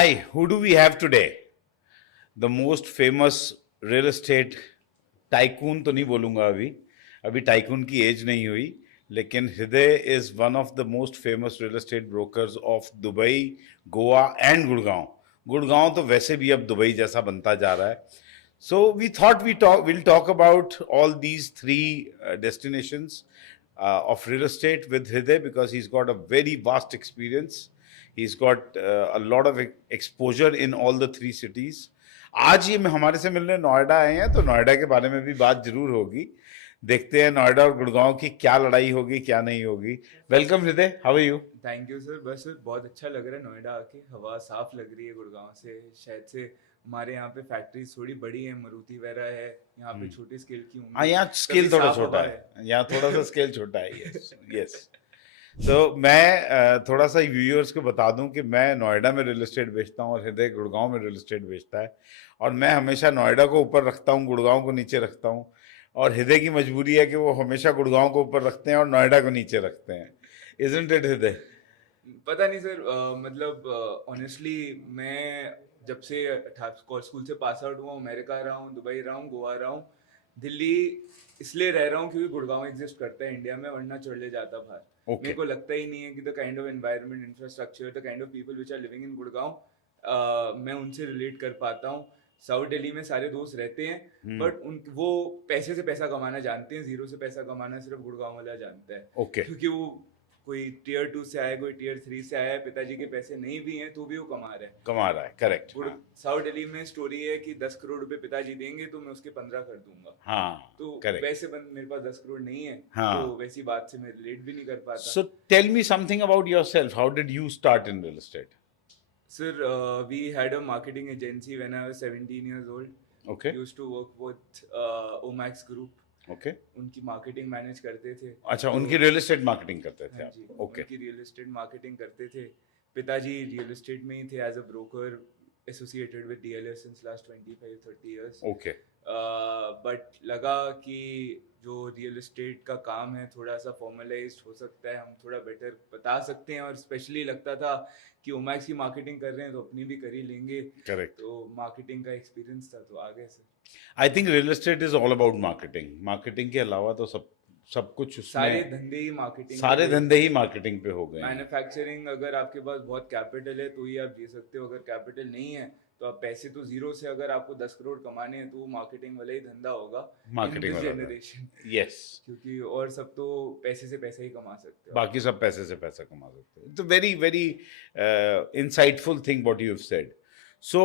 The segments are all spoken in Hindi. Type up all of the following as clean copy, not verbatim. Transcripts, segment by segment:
Hi, who do we have today? The most famous real estate tycoon तो नहीं बोलूंगा अभी टाइकून की एज नहीं हुई, लेकिन हृदय is one of the most famous real estate brokers of Dubai, Goa and Gurgaon. Gurgaon तो वैसे भी अब दुबई जैसा बनता जा रहा है। So we thought we'll talk about all these three destinations of real estate with Hriday, because he's got a very vast experience. He's got a lot of exposure in all the three cities. आज ये हमारे से मिलने नोएडा आए हैं, तो नोएडा के बारे में भी बात जरूर होगी। देखते हैं नोएडा और गुड़गांव की क्या लड़ाई होगी, क्या नहीं होगी। Welcome Hriday, how are you? Thank you sir. बस बहुत अच्छा लग रहा है नोएडा आके, हवा साफ लग रही है गुड़गांव से। शायद से हमारे यहाँ पे फैक्ट्रीज थोड़ी बड़ी है, मारुति वगैरह है, यहाँ पे छोटे स्केल की हाँ, यहाँ स्केल थोड़ा छोटा है, यहाँ थोड़ा सा स्केल छोटा है। Yes yes. तो मैं थोड़ा सा व्यूअर्स को बता दूं कि मैं नोएडा में रियल एस्टेट बेचता हूँ और हृदय गुड़गांव में रियल एस्टेट बेचता है, और मैं हमेशा नोएडा को ऊपर रखता हूँ, गुड़गांव को नीचे रखता हूँ, और हृदय की मजबूरी है कि वो हमेशा गुड़गांव को ऊपर रखते हैं और नोएडा को नीचे रखते हैं। इजंट इट हृदय? पता नहीं सर, मतलब ऑनेस्टली मैं जब से स्कूल से पास आउट हुआ हूँ, अमेरिका रहा हूँ, दुबई रहा हूँ, गोवा रहा हूँ, दिल्ली इसलिए रह रहा हूँ क्योंकि गुड़गांव एग्जिस्ट करता है इंडिया में, वरना चले जाता बाहर। मेरे को लगता ही नहीं है कि the kind of environment, infrastructure, the kind of people which are living in Gurgaon, मैं उनसे रिलेट कर पाता हूँ। साउथ दिल्ली में सारे दोस्त रहते हैं, बट उन वो पैसे से पैसा कमाना जानते हैं, जीरो से पैसा कमाना सिर्फ गुड़गांव वाला जानता है। क्योंकि वो कोई टियर 2 से आया, कोई टियर 3 से आया है, पिताजी के पैसे नहीं भी हैं तो भी वो कमा रहा है। करेक्ट। साउथ दिल्ली में स्टोरी है कि 10 करोड़ रुपए पिताजी देंगे तो मैं उसके 15 कर दूंगा। हाँ, तो correct. वैसे मेरे पास 10 करोड़ नहीं है, हाँ. तो वैसी बात से मैं रिलेट भी नहीं कर पाता। So tell me something about yourself. How did you start in real estate? Sir, we had a marketing agency when I was 17 years old. Okay. Used to work with Omax Group. Okay. उनकी मार्केटिंग मैनेज करते थे। अच्छा, तो, उनकी रियल एस्टेट मार्केटिंग करते थे हाँ आप? जी, ओके। उनकी रियल एस्टेट मार्केटिंग करते थे। पिताजी रियल एस्टेट में ही थे as a broker, associated with DLF since last 25-30 years. Okay. But लगा कि जो रियल एस्टेट का काम है थोड़ा सा फॉर्मलाइज्ड हो सकता है, हम थोड़ा बेटर बता सकते हैं, और स्पेशली लगता था कि ओमैक्स की मार्केटिंग कर रहे हैं तो अपनी भी कर ही लेंगे। करेक्ट। तो मार्केटिंग का एक्सपीरियंस था तो आ गए sir. I think real estate is all about marketing. Marketing के अलावा तो सब कुछ उसमें, सारे धंधे ही मार्केटिंग पे हो गए। मैन्युफैक्चरिंग, अगर आपके पास बहुत कैपिटल है तो ही आप जी सकते हो, अगर कैपिटल नहीं है तो आप पैसे तो जीरो से, अगर आपको 10 करोड़ कमाने हैं तो वो मार्केटिंग वाला ही धंधा होगा, मार्केटिंग वाला जनरेशन। यस, क्योंकि और सब तो पैसे से पैसा ही कमा सकते हो, बाकी सब पैसे से पैसा कमा सकते हैं। तो very very insightful thing what you have said. So,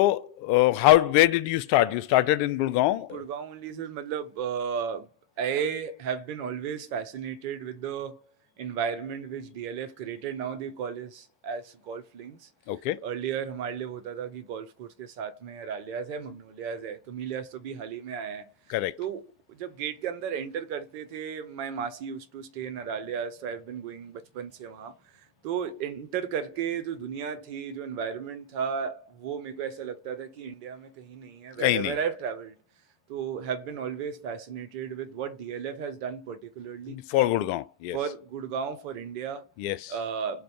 where did you start? You started in Gurgaon? Gurgaon only, sir. मतलब I have been always fascinated with the environment which DLF created. Now they call it as golf links. Okay. Earlier हमारे लिए होता था कि गोल्फ कोर्स के साथ में रालियाज है, मग्नोलियाज है, कमीलियाज तो भी हाल ही में आए हैं। Correct. तो जब गेट के अंदर एंटर करते थे, माय मासी used to stay in Aralias, so I have been going बचपन से वहाँ। तो एंटर करके जो दुनिया थी, जो एनवायरनमेंट था, वो मेरे को ऐसा लगता था कि इंडिया में कहीं नहीं है। कहीं नहीं। Wherever I've traveled, so have been always fascinated with what DLF has done, particularly For Gurgaon, yes. for Gurgaon, for India. Yes.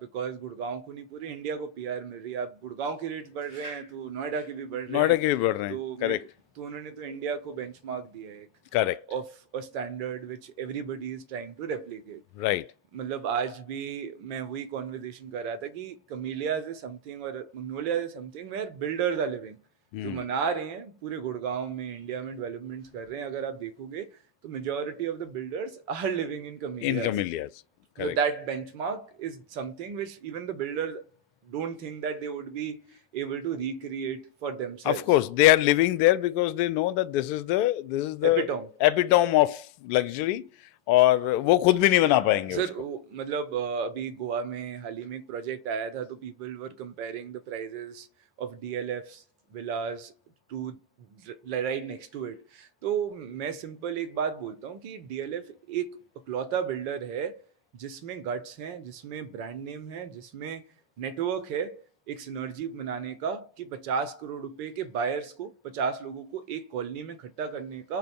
Because Gurgaon को नहीं, पूरी इंडिया को पीआर मिल रही है। अब गुड़गांव के रेट्स बढ़ रहे हैं तो नोएडा के भी बढ़ रहे हैं। नोएडा के भी बढ़ रहे हैं, तो करेक्ट। तो उन्होंने तो इंडिया को बेंचमार्क दिया है, correct, of a standard which everybody is trying to replicate. Right. मतलब आज भी मैं वही कॉन्वर्सेशन कर रहा था कि कमीलियाज इज समथिंग और Magnolias is something where builders are living, जो मना रहे हैं पूरे गुड़गांव में, इंडिया में डेवलपमेंट्स कर रहे हैं। अगर आप देखोगे तो majority of the builders are living in Camellias. So that benchmark is something which even the builders don't think that they would be able to recreate for themselves. Of course, they are living there because they know that this is the epitome of luxury, और वो खुद भी नहीं बना पाएंगे सर। मतलब अभी गोवा में हाल ही में एक प्रोजेक्ट आया था, तो people were comparing the prices of DLF villas to right next to it. तो मैं सिंपल एक बात बोलता हूँ कि डीएलएफ एक इकलौता बिल्डर है जिसमें गट्स हैं, जिसमें ब्रांड नेम है, जिसमें नेटवर्क है, एक सिनर्जी बनाने का, कि 50 करोड़ रुपए के बायर्स को, 50 लोगों को एक कॉलोनी में इकट्ठा करने का,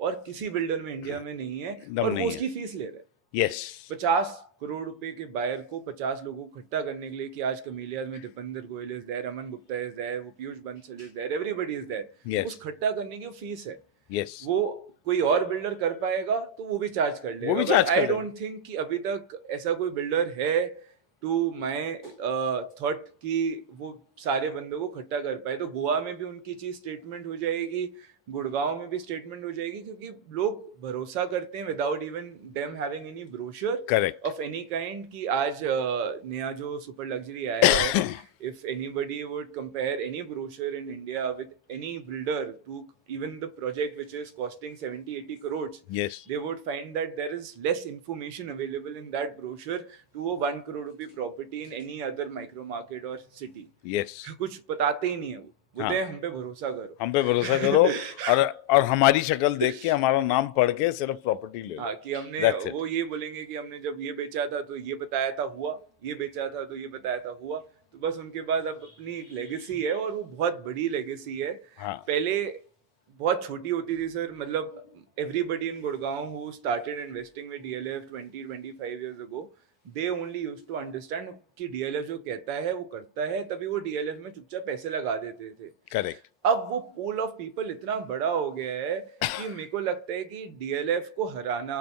और किसी बिल्डर में इंडिया में नहीं है, और वो उसकी फीस ले रहा है। यस, 50 करोड़ रुपए के बायर को 50 लोगों को इकट्ठा करने के लिए कि आज कमीलियाज में Deepinder Goyal is there, Aman Gupta is there, वो Piyush Bansal is there, everybody is there, Yes. उस इकट्ठा करने की फीस है। Yes. वो कोई और बिल्डर कर पाएगा तो वो भी चार्ज कर लेगा, वो भी charge कर आई लेगा। डोंट थिंक कि अभी तक ऐसा कोई बिल्डर है टू माई थॉट कि वो सारे बंदों को इकट्ठा कर पाए। तो गोवा में भी उनकी चीज स्टेटमेंट हो जाएगी, गुड़गांव में भी स्टेटमेंट हो जाएगी, क्योंकि लोग भरोसा करते हैं without even them having any brochure Correct. Of any kind कि आज नया जो सुपर लग्जरी आया है, if anybody would compare any brochure in India with any builder to even the project which is costing 70-80 crores, Yes. they would find that there is less information available in that brochure to a 1 crore rupee property in any other micro market or city. Yes. कुछ बताते ही नहीं है वो, बोलते हैं हम पे भरोसा करो। हम पे भरोसा करो और हमारी शक्ल देख के हमारा नाम पढ़ के सिर्फ प्रॉपर्टी ले लो। हाँ, कि हमने That's it. वो ये बोलेंगे कि हमने जब ये बेचा था तो ये बताया था हुआ, ये बेचा था तो ये बताया था हुआ। तो बस उनके पास अब अपनी एक लेगेसी है और वो बहुत बड़ी लेगेसी है। हाँ। पहले बहुत छोटी होती थी सर, मतलब everybody in Gurgaon who started investing with DLF 20-25 years ago, they only used to understand कि DLF जो कहता है वो करता है, तभी वो DLF में चुपचाप पैसे लगा देते थे। करेक्ट। अब वो पूल ऑफ पीपल इतना बड़ा हो गया है कि मेरे को लगता है कि DLF को हराना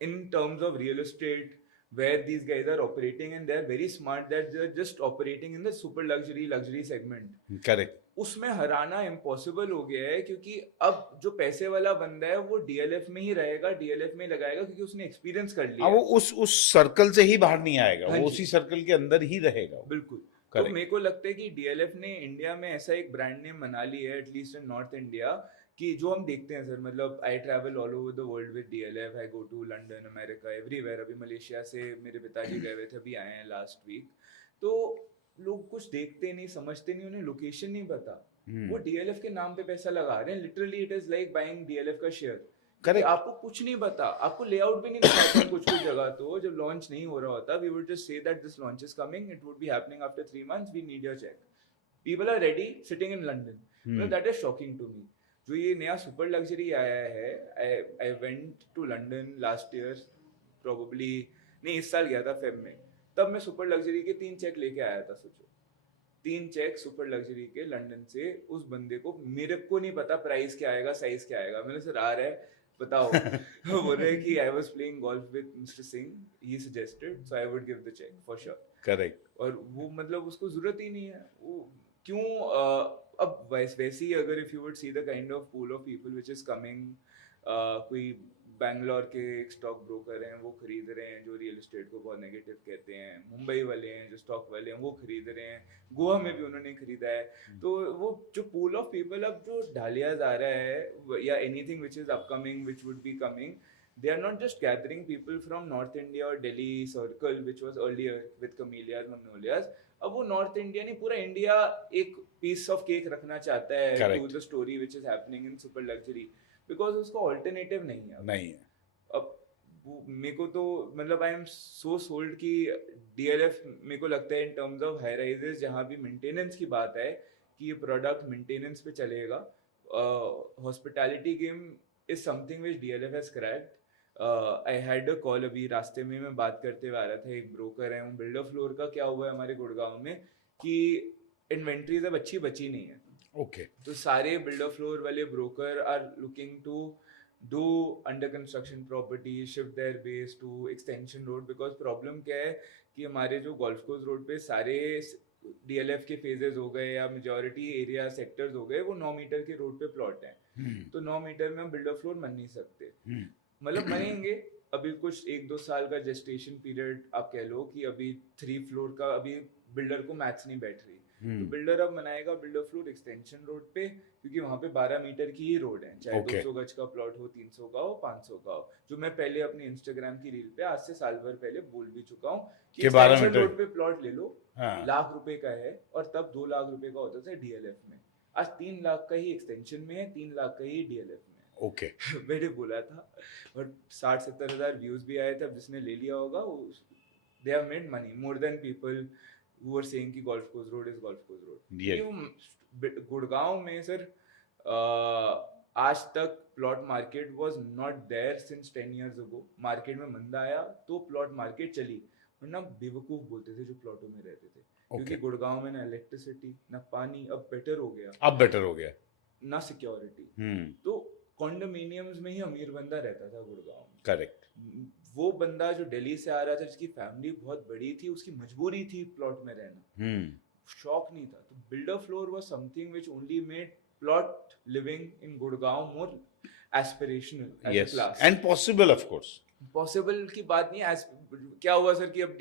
in terms of real estate where these guys are operating and they're very smart that they're just operating in the super luxury segment, correct. उसमें हराना इम्पॉसिबल हो गया है, क्योंकि अब जो पैसे वाला बंदा है वो DLF में ही रहेगा, DLF में ही लगाएगा, क्योंकि उसने एक्सपीरियंस कर लिया। वो उस सर्कल से ही बाहर नहीं आएगा, हाँ वो जी। उसी सर्कल के अंदर ही रहेगा वो। बिल्कुल। तो Correct. मेरे को लगता है कि DLF ने इंडिया में ऐसा एक ब्रांड नेम बना ली है, एटलीस्ट इन नॉर्थ इंडिया, कि जो हम देखते हैं सर, मतलब I travel all over the world with DLF, I go to London, America, everywhere. अभी मलेशिया से मेरे पिताजी गए हुए थे, अभी आए हैं लास्ट वीक। तो लोग कुछ देखते नहीं, समझते नहीं, उन्हें लोकेशन नहीं पता, वो DLF के नाम पे पैसा लगा रहे हैं। Literally it is like buying DLF का शेयर। Correct. आपको कुछ नहीं पता, आपको लेआउट भी नहीं दिखाते कुछ कुछ जगह। तो जब लॉन्च नहीं हो रहा होता, we would just say that this launch is coming, it would be happening after 3 months, we need your cheque. People are ready sitting in London. That is shocking to me. जो ये नया सुपर लग्जरी आया है, I went to London last year, probably नहीं, इस साल गया था फेब में, तब मैं सुपर लग्जरी के 3 चेक लेके आया था। सोचो, 3 चेक सुपर लग्जरी के लंदन से। उस बंदे को, मेरे को नहीं पता प्राइस क्या आएगा, साइज क्या आएगा। मैंने सर आ रहा है बताओ, बोल रहे कि I was playing golf with mister Singh, he suggested, so I would give the cheque for sure. Correct. और वो मतलब उसको जरूरत ही नहीं है, वो क्यों अब वैसे ही अगर if you would see the kind of pool of people which is coming, कोई बैंगलोर के एक स्टॉक ब्रोकर हैं, वो खरीद रहे हैं जो रियल एस्टेट को बहुत नेगेटिव कहते हैं, मुंबई वाले हैं जो स्टॉक वाले हैं वो खरीद रहे हैं, गोवा में भी उन्होंने खरीदा है। तो वो जो पूल ऑफ पीपल अब जो ढालिया जा रहा है, या anything which is upcoming, which would be coming, they are not just gathering people from North India or Delhi circle which was earlier with Camellias, Magnolias. अब वो नॉर्थ इंडिया नहीं, पूरा इंडिया एक पीस ऑफ केक रखना चाहता है Correct. To the story which is happening in super luxury, because उसका ऑल्टरनेटिव नहीं है। नहीं है। अब मेरे को तो मतलब आई एम सो सोल्ड कि DLF, मेरे को लगता है in terms of high rises, जहाँ भी मेंटेनेंस की बात है, कि ये प्रोडक्ट मेंटेनेंस पे चलेगा। Hospitality game is something which DLF has cracked. I had a call, अभी रास्ते में मैं बात करते हुए आ रहा था, एक ब्रोकर है, बिल्डर फ्लोर का क्या हुआ है हमारे गुड़गांव में कि इन्वेंट्रीज अब अच्छी बची नहीं है। ओके। तो सारे बिल्डर फ्लोर वाले broker are looking to do under construction property, shift their base to extension road, because problem क्या है कि हमारे जो गोल्फ कोर्स रोड पे सारे DLF के फेजेस हो गए या मेजॉरिटी एरिया सेक्टर्स हो गए, वो 9 मीटर के रोड पे प्लॉट हैं। तो 9 मीटर में हम बिल्डर फ्लोर बन नहीं सकते, मतलब बनेंगे अभी कुछ 1-2 साल का जेस्टेशन पीरियड आप कह लो, कि अभी 3 फ्लोर का अभी बिल्डर को मैथ्स नहीं बैठ रही। तो बिल्डर अब बनाएगा बिल्डर फ्लोर एक्सटेंशन रोड पे, क्योंकि वहां पे 12 मीटर की ही रोड है, चाहे 200 गज का प्लॉट हो, 300 का हो, 500 का हो। जो मैं पहले अपनी इंस्टाग्राम की रील पे आज से साल भर पहले बोल भी चुका हूँ कि 12 मीटर रोड पे प्लॉट ले लो, हाँ। लाख रुपए का है, और तब 2 लाख रुपए का होता था DLF में। आज 3 लाख का ही एक्सटेंशन में है, 3 लाख का ही DLF में। ओके। मैंने बोला था, और 60-70 हज़ार व्यूज भी आए थे। अब जिसने ले लिया होगा, they have made money more than people who were saying कि golf course road is golf course road. Gurgaon में सर आज तक plot market was not there since 10 years ago. Market में मंदा आया तो प्लॉट मार्केट चली, वरना बेवकूफ बोलते थे जो प्लॉटों में रहते थे, क्योंकि Okay. गुड़गांव में ना इलेक्ट्रिसिटी ना पानी, अब बेटर हो गया, अब बेटर हो गया. ना सिक्योरिटी, हम्म. तो कॉन्डोमिनियम्स में ही अमीर बंदा रहता था गुड़गांव में. करेक्ट. वो बंदा जो दिल्ली से आ रहा था, जिसकी फैमिली बहुत बड़ी थी, उसकी मजबूरी थी प्लॉट में रहना, हम्म. शौक नहीं था. तो builder floor was something which only made plot living in Gurgaon more aspirational as a Yes. Class. And possible, of course. Possible की बात नहीं. क्या हुआ सर कि अब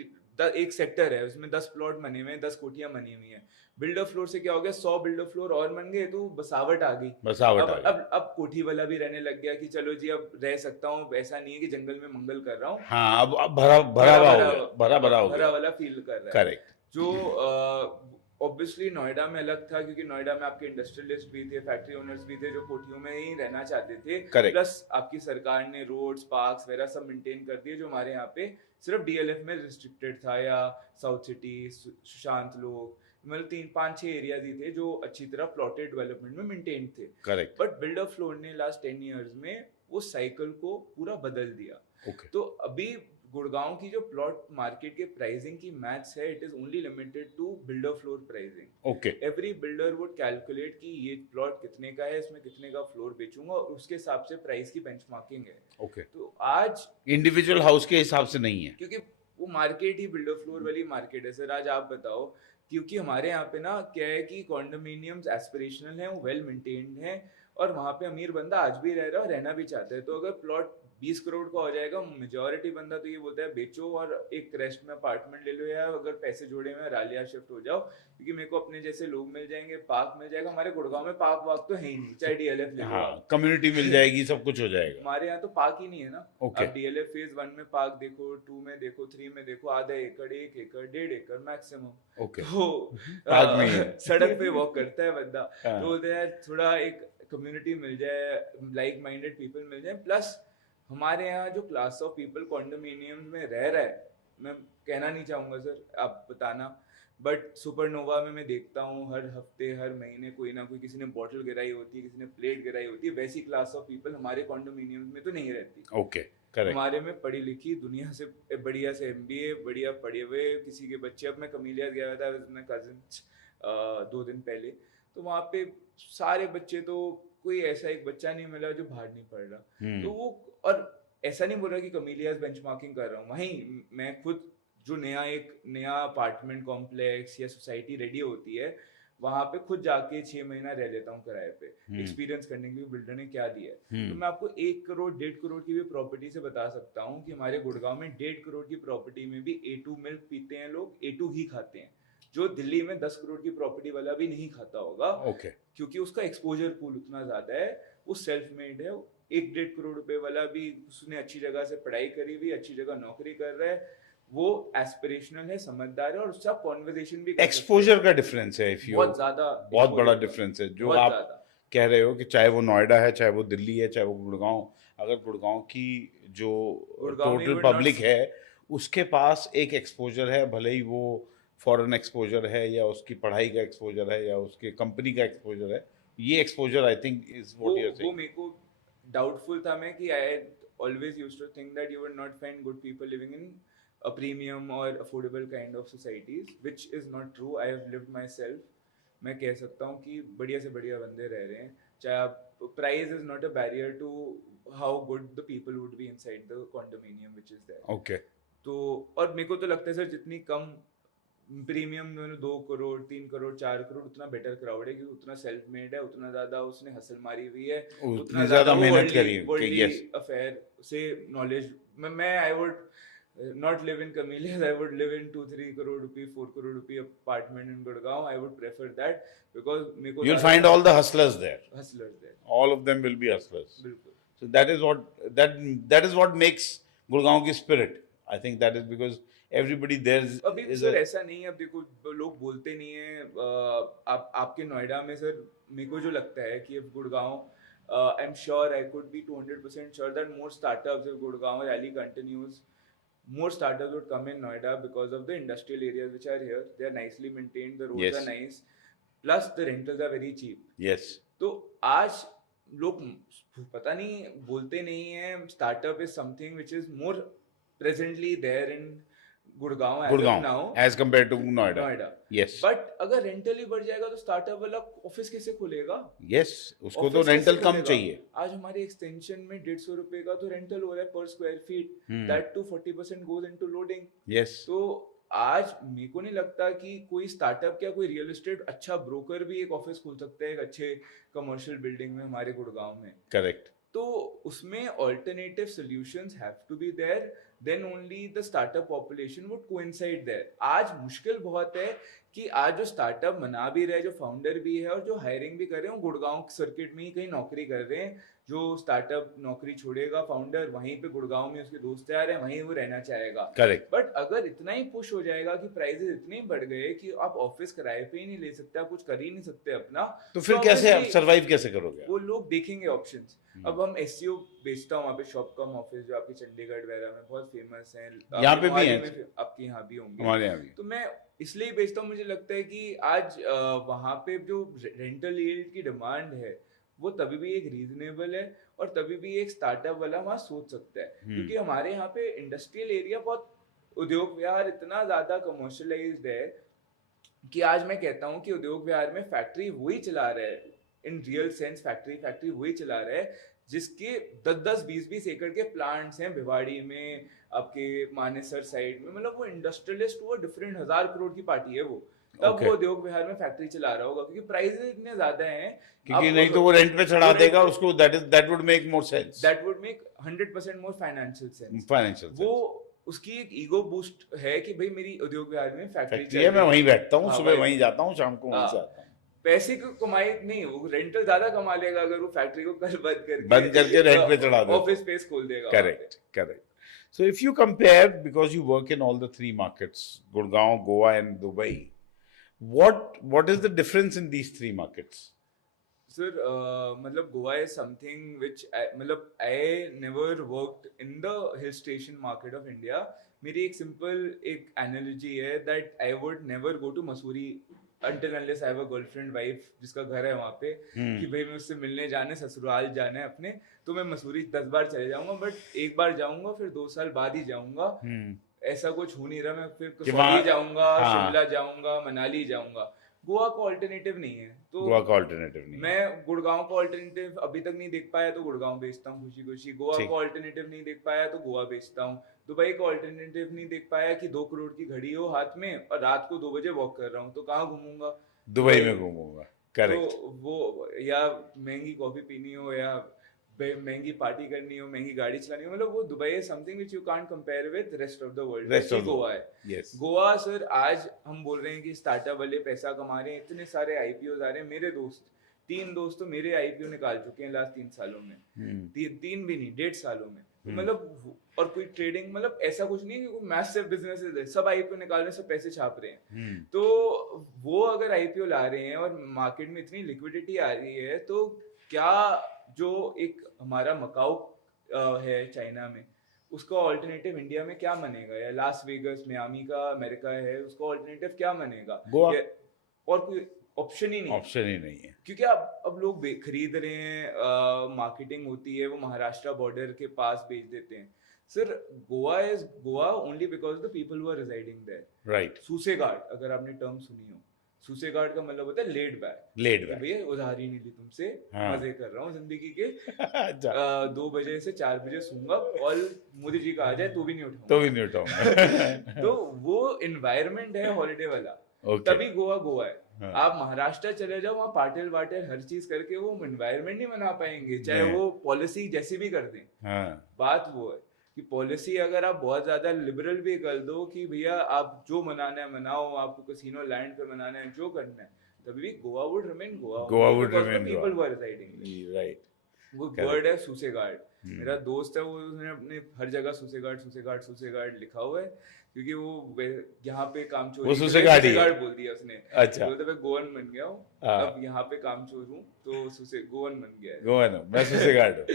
एक सेक्टर है, उसमें 10 प्लॉट बने हुए हैं, 10 कोठियां बनी हुई हैं. बिल्डर फ्लोर से क्या हो गया, 100 बिल्डर फ्लोर और बन गए, तो बसावट आ गई. बसावट अब आ गई. अब कोठी वाला भी रहने लग गया कि चलो जी अब रह सकता हूँ, ऐसा नहीं है कि जंगल में मंगल कर रहा हूँ. हाँ, अब भरा भरा हुआ हो गया, भरा भरा हो भरा गया. वाला फील कर रहा है. करेक्ट. जो ऑब्वियसली नोएडा में अलग था, क्योंकि नोएडा में आपके इंडस्ट्रियलिस्ट भी थे, फैक्ट्री ओनर्स भी थे, जो कोठियों में ही रहना चाहते थे. Correct. प्लस आपकी सरकार ने रोड्स, पार्क्स वगैरह सब मेंटेन कर दिए, जो हमारे यहाँ पे सिर्फ डीएलएफ में रिस्ट्रिक्टेड था, या साउथ सिटी, सुशांत लोग, मतलब 3-5-6 एरियाज ही थे जो अच्छी तरह प्लॉटेड डेवलपमेंट में मेंटेन थे. करेक्ट. बट बिल्डर फ्लोर ने लास्ट 10 years में वो साइकिल को पूरा बदल दिया. ओके. तो अभी गुड़गांव की जो प्लॉट मार्केट के प्राइसिंग की मैथ्स है, it is only limited to builder floor pricing. Okay. Every builder would calculate कि ये प्लॉट कितने का है, इसमें कितने का फ्लोर बेचूंगा, और उसके हिसाब से प्राइस की बेंचमार्किंग है. ओके. तो आज इंडिविजुअल हाउस के हिसाब से नहीं है. क्योंकि वो मार्केट ही बिल्डर फ्लोर वाली मार्केट है सर. आज आप बताओ, क्योंकि हमारे यहाँ पे ना क्या है कि कॉन्डोमिनियम्स एस्पिरेशनल हैं, वो वेल मेंटेन्ड हैं, और वहाँ पे अमीर बंदा आज भी रह रहा है और रहना भी चाहता है. तो अगर प्लॉट 20 करोड़ का हो जाएगा, मेजोरिटी बंदा तो ये बोलता है बेचो और एक रेस्ट में अपार्टमेंट ले लो, या अगर पैसे जोड़े हुए हैं रालिया शिफ्ट हो जाओ, क्योंकि मेरे को अपने जैसे लोग मिल जाएंगे, पार्क मिल जाएगा. हमारे गुड़गांव में पार्क वार्क तो है ही नहीं, चाहे डीएलएफ ले लो. हाँ, कम्युनिटी मिल जाएगी, सब कुछ हो जाएगा. हमारे यहाँ तो पार्क ही नहीं है ना. Okay. आप डीएलएफ फेज 1 में पार्क देखो, 2 में देखो, 3 में देखो, आधा एकड़, 1 एकड़, 1.5 एकड़ मैक्सिमम. ओके. तो पार्क नहीं है. सड़क पे वॉक करता है बंदा. हाँ. तो बोलते हैं थोड़ा एक कम्युनिटी मिल जाए, लाइक माइंडेड पीपल मिल जाए. प्लस हमारे यहाँ जो क्लास ऑफ पीपल कॉन्डोमिनियम में रह रहा है, मैं कहना नहीं चाहूँगा सर, आप बताना, बट सुपरनोवा में मैं देखता हूँ हर हफ्ते हर महीने कोई ना कोई, किसी ने बॉटल गिराई होती है, किसी ने प्लेट गिराई होती है. वैसी क्लास ऑफ पीपल हमारे कॉन्डोमिनियम में तो नहीं रहती. ओके. करेक्ट. हमारे में पढ़ी लिखी, दुनिया से बढ़िया से एमबीए, बढ़िया पढ़े हुए किसी के बच्चे. अब मैं कमीलिया गया था अपने कजिन्स 2 दिन पहले, तो वहाँ पे सारे बच्चे, तो कोई ऐसा एक बच्चा नहीं मिला जो बाहर नहीं पढ़ रहा. तो वो, और ऐसा नहीं बोल रहा कि कमीलियाज बेंचमार्किंग कर रहा हूँ, वहीं मैं खुद जो नया अपार्टमेंट कॉम्प्लेक्स या सोसाइटी रेडी होती है, वहां पे खुद जाके 6 महीना रह लेता हूँ किराए पे, एक्सपीरियंस करने के लिए बिल्डर ने क्या दिया है. तो मैं आपको 1 करोड़ 1.5 करोड़ की भी प्रॉपर्टी से बता सकता हूँ कि हमारे गुड़गांव में 1.5 करोड़ की प्रॉपर्टी में भी A2 मिल्क पीते हैं लोग, A2 ही खाते हैं, जो दिल्ली में 10 करोड़ की प्रॉपर्टी वाला भी नहीं खाता होगा. ओके. क्योंकि उसका एक्सपोजर पूल उतना ज्यादा है, वो सेल्फ मेड है. 1-1.5 करोड़ रुपए वाला भी उसने अच्छी जगह से पढ़ाई करी हुई, अच्छी जगह नौकरी कर रहा है, वो एस्पिरेशनल है, समझदार है, और उससे आप कॉन्वर्सेशन भी कर सकते एक्सपोजर का डिफरेंस है. इफ यू बहुत ज्यादा, बहुत बड़ा डिफरेंस है. जो आप कह रहे हो कि चाहे वो नोएडा है, चाहे वो दिल्ली है, चाहे वो गुड़गांव, अगर गुड़गांव की जो टोटल पब्लिक है उसके पास एक एक्सपोजर है, भले ही वो फॉरेन एक्सपोजर है, या उसकी पढ़ाई का एक्सपोजर है, या उसके कंपनी का एक्सपोजर है, ये exposure I think is what you are saying. वो मेरे को डाउटफुल था मैं कि आई always used to think that you would not find good people living in a premium or affordable kind of societies, which is not true. I have lived myself. मैं कह सकता हूँ कि बढ़िया से बढ़िया बंदे रह रहे हैं. चाहे आप, price is not a barrier to how good the people would be inside the condominium which is there. Okay. तो और मेरे को तो लगता है सर, जितनी कम प्रीमियम में 2 करोड़ 3 करोड़ 4 करोड़, उतना बेटर क्राउड है, क्योंकि उतना सेल्फ मेड है, उतना ज्यादा उसने हसल मारी हुई है, उतना ज्यादा मेहनत करी है. वर्ल्डली अफेयर से नॉलेज. मैं I would not live in Camellias. I would live in 2-3 crore rupee, 4 crore rupee apartment in Gurgaon. I would prefer that, because you'll find all the hustlers there. Hustlers there. All of them will be hustlers. बिल्कुल. So that is what makes Gurgaon की spirit. I think that is because everybody there is. अभी सर ऐसा नहीं है. अब देखो, लोग बोलते नहीं है. आपके नोएडा में सर, मेरे को जो लगता है कि अब Gurgaon, I'm sure, I could be 200% sure that more startups, if Gurgaon rally continues, more startups would come in Noida because of the industrial areas which are here. They are nicely maintained, the roads Yes. are nice, plus the rentals are very cheap. Yes. तो आज लोग पता नहीं बोलते नहीं है startup is something which is more presently there in Gurgaon as of Gurgaon now as compare to Noida. Noida yes but अगर रेंटल ही बढ़ जाएगा तो स्टार्टअप वाला ऑफिस कैसे खुलेगा यस, उसको तो ऑफिस कैसे रेंटल कम खुलेगा? चाहिए. आज हमारे एक्सटेंशन में 150 रुपए का तो रेंटल हो रहा है पर square feet Hmm. That to 40% goes into loading yes तो आज मेरे को नहीं लगता कि कोई स्टार्टअप क्या कोई रियल एस्टेट अच्छा ब्रोकर भी एक ऑफिस खोल सकता है एक अच्छे कमर्शियल बिल्डिंग में हमारे गुड़गांव में करेक्ट. तो उसमें alternative solutions have to be there then only the startup population would coincide there आज मुश्किल बहुत है कि आज जो स्टार्टअप बना भी रहे जो फाउंडर भी है और जो हायरिंग भी कर रहे हैं वो गुड़गांव सर्किट में ही कहीं नौकरी कर रहे हैं जो स्टार्टअप नौकरी छोड़ेगा फाउंडर वहीं पे गुड़गांव में उसके दोस्त आ रहे हैं वहीं वो रहना चाहेगा करेक्ट. बट अगर इतना ही पुश हो जाएगा कि प्राइसेस इतने ही बढ़ गए कि आप ऑफिस किराए पे ही नहीं ले सकते आप कुछ कर ही नहीं सकते अपना तो फिर कैसे आप obviously सरवाइव कैसे करोगे? वो लोग देखेंगे ऑप्शंस अब हम एसईओ बेचता हूँ वहाँ पे शॉपकम ऑफिस जो आपके चंडीगढ़ वगैरह में बहुत फेमस है यहाँ पे भी हैं। आपके यहाँ भी होंगे हमारे यहाँ भी. तो मैं इसलिए बेचता हूँ मुझे लगता है कि आज वहाँ पे जो रेंटल यील्ड की डिमांड है वो तभी भी एक रीजनेबल है और तभी भी एक स्टार्टअप वाला वहाँ सोच सकता है क्योंकि हमारे यहाँ पे इंडस्ट्रियल एरिया बहुत उद्योग विहार इतना ज्यादा कमर्शियलाइज्ड है कि आज मैं कहता हूँ कि उद्योग विहार में फैक्ट्री वही चला रहा है इन रियल सेंस फैक्ट्री वही चला रहा है जिसके 10-20 एकड़ के प्लांट्स हैं भिवाड़ी में आपके मानेसर साइड में मतलब वो इंडस्ट्रियलिस्ट वो डिफरेंट 1000 करोड़ की पार्टी है वो तब Okay. वो उद्योग विहार में फैक्ट्री चला रहा होगा क्योंकि प्राइसेस इतने ज्यादा हैं क्योंकि आप नहीं तो वो रेंट पे चढ़ा वो देगा rent- उसको. That would make more sense. That would make 100% more financial sense financial वो उसकी एक ईगो बूस्ट है कि भाई मेरी उद्योग विहार में फैक्ट्री फैक्ट्री है, मैं वहीं बैठता हूँ, हाँ, सुबह वहीं- वहीं जाता हूँ, शाम को वहीं से हाँ। आता हूँ. पैसे की कमाई नहीं वो रेंटल ज्यादा कमा लेगा अगर वो फैक्ट्री को कल बंद करके रेंट पे चढ़ा देगा. ऑफिस स्पेस खोल देगा वहाँ पे। Correct. So if you compare, because you work in all the three markets, Gurgaon, Goa, and Dubai, what is the difference in these three markets? Sir मतलब गोवा इज समथिंग विच मतलब I never worked in the hill station market of India मेरी एक सिंपल एक एनालॉजी है that I would never go to Mussoorie until unless I have a girlfriend wife जिसका घर है वहाँ पे कि भाई मैं उससे मिलने जाना है ससुराल जाना है अपने तो मैं मसूरी 10 बार चले जाऊंगा बट एक बार जाऊंगा फिर 2 साल बाद ही जाऊंगा ऐसा कुछ हो नहीं रहा मैं फिर कि कसौली वहाँ- जाऊंगा हाँ। शिमला जाऊंगा मनाली जाऊंगा गोवा का ऑल्टरनेटिव नहीं है तो गोवा का ऑल्टरनेटिव नहीं. मैं गुड़गांव का ऑल्टरनेटिव अभी तक नहीं देख पाया तो गुड़गांव बेचता हूँ खुशी खुशी गोवा ठीक। का ऑल्टरनेटिव नहीं देख पाया तो गोवा बेचता हूँ दुबई का ऑल्टरनेटिव नहीं देख पाया कि 2 करोड़ की घड़ी हो हाथ में और रात को 2 बजे वॉक कर रहा हूँ तो कहाँ घूमूंगा दुबई में घूमूंगा. करेक्ट. तो वो या महंगी कॉफी पीनी हो या महंगी पार्टी करनी हो महंगी गाड़ी चलानी हो मतलब वो दुबई है something which you can't compare with rest of the world Rest of the Goa है Yes. गोवा सर आज हम बोल रहे हैं कि स्टार्टअप वाले पैसा कमा रहे हैं इतने सारे आईपीओ आ रहे हैं मेरे दोस्त 3 दोस्त तो मेरे आईपीओ निकाल चुके हैं लास्ट 3 सालों में तीन भी नहीं 1.5 सालों में तो मतलब और कोई ट्रेडिंग मतलब ऐसा कुछ नहीं है कि कोई मैसिव बिजनेस है सब आईपीओ निकाल रहे हैं सब पैसे छाप रहे हैं तो वो अगर आईपीओ ला रहे हैं और मार्केट में इतनी लिक्विडिटी आ रही है तो क्या जो एक हमारा मकाऊ है चाइना में उसका ऑल्टरनेटिव इंडिया में क्या बनेगा या लास वेगस मियामी का अमेरिका है उसका ऑल्टरनेटिव क्या बनेगा गोवा और कोई ऑप्शन ही नहीं ऑप्शन ही नहीं है क्योंकि अब लोग खरीद रहे हैं मार्केटिंग होती है वो महाराष्ट्र बॉर्डर के पास बेच देते हैं sir Goa is Goa only because the people who are residing there right. Susegad अगर आपने टर्म सुनी हो सूसेगार्ड का मतलब होता है लेड बैक लेड बैक. भैया उधारी नहीं ली तुमसे हाँ। मजे कर रहा हूँ जिंदगी के अच्छा. 2 बजे से 4 बजे सूंगा और मोदी जी का आ जाए तो भी नहीं तो उठाऊंगा भी नहीं उठाऊंगा. तो वो इन्वायरमेंट है हॉलिडे वाला Okay. तभी गोवा है हाँ. आप महाराष्ट्र चले जाओ वहाँ पाटिल वाटिल हर चीज करके वो इन्वायरमेंट नहीं बना पाएंगे चाहे नहीं। वो पॉलिसी जैसी भी कर दें हाँ. बात वो है कि पॉलिसी अगर आप बहुत ज्यादा लिबरल भी कर दो कि भैया आप जो मनाना है मनाओ आपको कैसीनो लैंड पे मनाना है जो करना है तभी भी Goa would remain Goa Goa would remain people Goa. Who are residing Right. वो Correct. वर्ड है सूसेगार्ड मेरा दोस्त है वो उसने अपने हर जगह सूसेगार्ड लिखा हुआ है क्योंकि वो यहाँ पे काम चोर वो सूसेगार्ड ही है। बोल दिया उसने अच्छा. बोलते मैं गोवन बन गया हूँ हाँ. अब यहाँ पे काम चोर हूँ तो गोवन बन गया है गोवा ना, मैं सूसेगार्ड हूँ.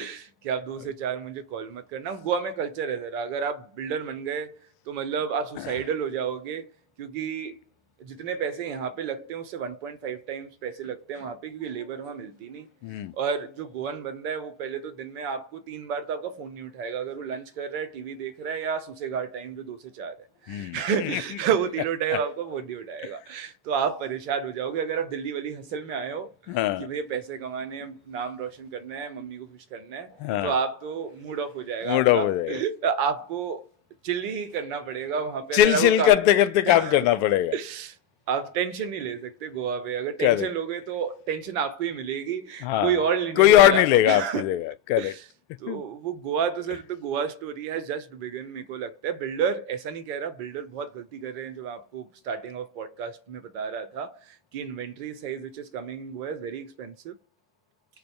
कि आप 2 से 4 मुझे कॉल मत करना गोवा में कल्चर है जरा अगर आप बिल्डर बन गए तो मतलब आप सुसाइडल हो जाओगे क्योंकि जितने पैसे यहाँ पे लगते हैं उससे 1.5 टाइम्स पैसे लगते हैं वहाँ पे, क्योंकि लेबर वहाँ मिलती नहीं। और जो गोवन बंदा है वो पहले तो दिन में आपको 3 बार तो आपका फोन नहीं उठाएगा, अगर वो लंच कर रहा है, टीवी देख रहा है, या सूसेघाट टाइम जो 2 से 4 है वो तीनों टाइम आपको फोन नहीं उठाएगा। तो आप परेशान हो जाओगे अगर आप दिल्ली वाली हसल में आए हो कि भैया पैसे कमाने हैं, नाम रोशन करना है, मम्मी को खुश करना है, तो आप तो मूड ऑफ हो जाएगा, मूड ऑफ हो जाएगा, आपको चिल ही करना पड़ेगा वहां पे। चिल करते करते काम करना पड़ेगा। आप टेंशन नहीं ले सकते गोवा पे, अगर टेंशन लोगे तो टेंशन आपको ही मिलेगी, हाँ, कोई और नहीं लेगा आपकी जगह। करेक्ट। तो वो गोवा तो सर, तो Goa story has just begin. मेरे को लगता है बिल्डर, ऐसा नहीं कह रहा, बिल्डर बहुत गलती कर रहे हैं, जो मैं आपको स्टार्टिंग ऑफ पॉडकास्ट में बता रहा था कि inventory size which is coming in Goa is very expensive,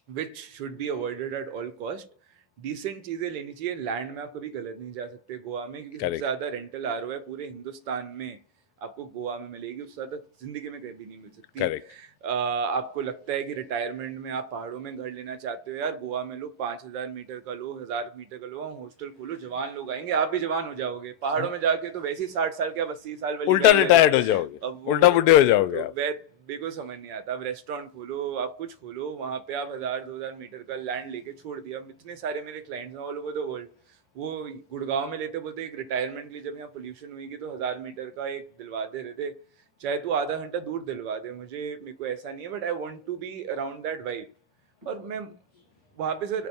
which should be avoided at all cost. Decent चीजें लेनी चाहिए। लैंड में आप कभी गलत नहीं जा सकते गोवा में, क्योंकि सबसे ज्यादा रेंटल आरओ है पूरे हिंदुस्तान में आपको गोवा में मिलेगी, उससे ज्यादा जिंदगी में कभी नहीं मिल सकती। करेक्ट। आपको लगता है कि रिटायरमेंट में आप पहाड़ों में घर लेना चाहते हो, यार गोवा में लो, 5,000 मीटर का लो, 1,000 मीटर का लो, हॉस्टल खोलो, जवान लोग आएंगे, आप भी जवान हो जाओगे। पहाड़ों में जाके तो वैसे ही 60 साल के, आप 80 साल वाली उल्टा रिटायर्ड हो जाओगे, उल्टा बुढ़े हो जाओगे। मेरे को समझ नहीं आता। आप रेस्टोरेंट खोलो, आप कुछ खोलो, वहां पे आप 1,000-2,000 मीटर का लैंड लेके छोड़ दिया। इतने सारे मेरे क्लाइंट्स हैं ऑल ओवर द वर्ल्ड, वो गुड़गांव में लेते, बोलते एक रिटायरमेंट के लिए जब यहाँ पोल्यूशन हुई तो 1,000 मीटर का एक दिलवा दे रहे थे, चाहे तू आधा घंटा दूर दिलवा दे मुझे, मेरे को ऐसा नहीं है, but I want to be around that vibe. और मैं वहाँ पे sir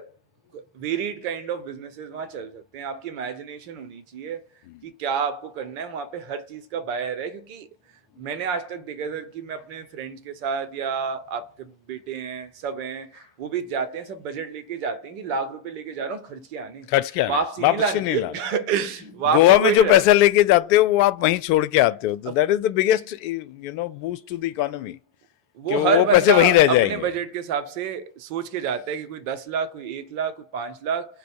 varied kind of businesses वहाँ चल सकते हैं। आपकी इमेजिनेशन होनी चाहिए कि क्या आपको करना है। वहाँ पे हर चीज का बायर है, क्योंकि मैंने आज तक देखा सर कि मैं अपने फ्रेंड्स के साथ, या आपके बेटे हैं, सब हैं, वो भी जाते हैं, सब बजट लेके जाते हैं कि लाख रुपए लेके जा रहा हूँ खर्च के आने, वापसी नहीं लाना। गोवा में जो पैसा लेके जाते हो वो आप वहीं छोड़ के आते हो, तो that is the biggest boost to the economy. वो पैसे वहीं रह जाएंगे। अपने बजट के हिसाब से सोच के जाता है कि कोई 10 लाख, कोई 1 लाख, कोई 5 लाख।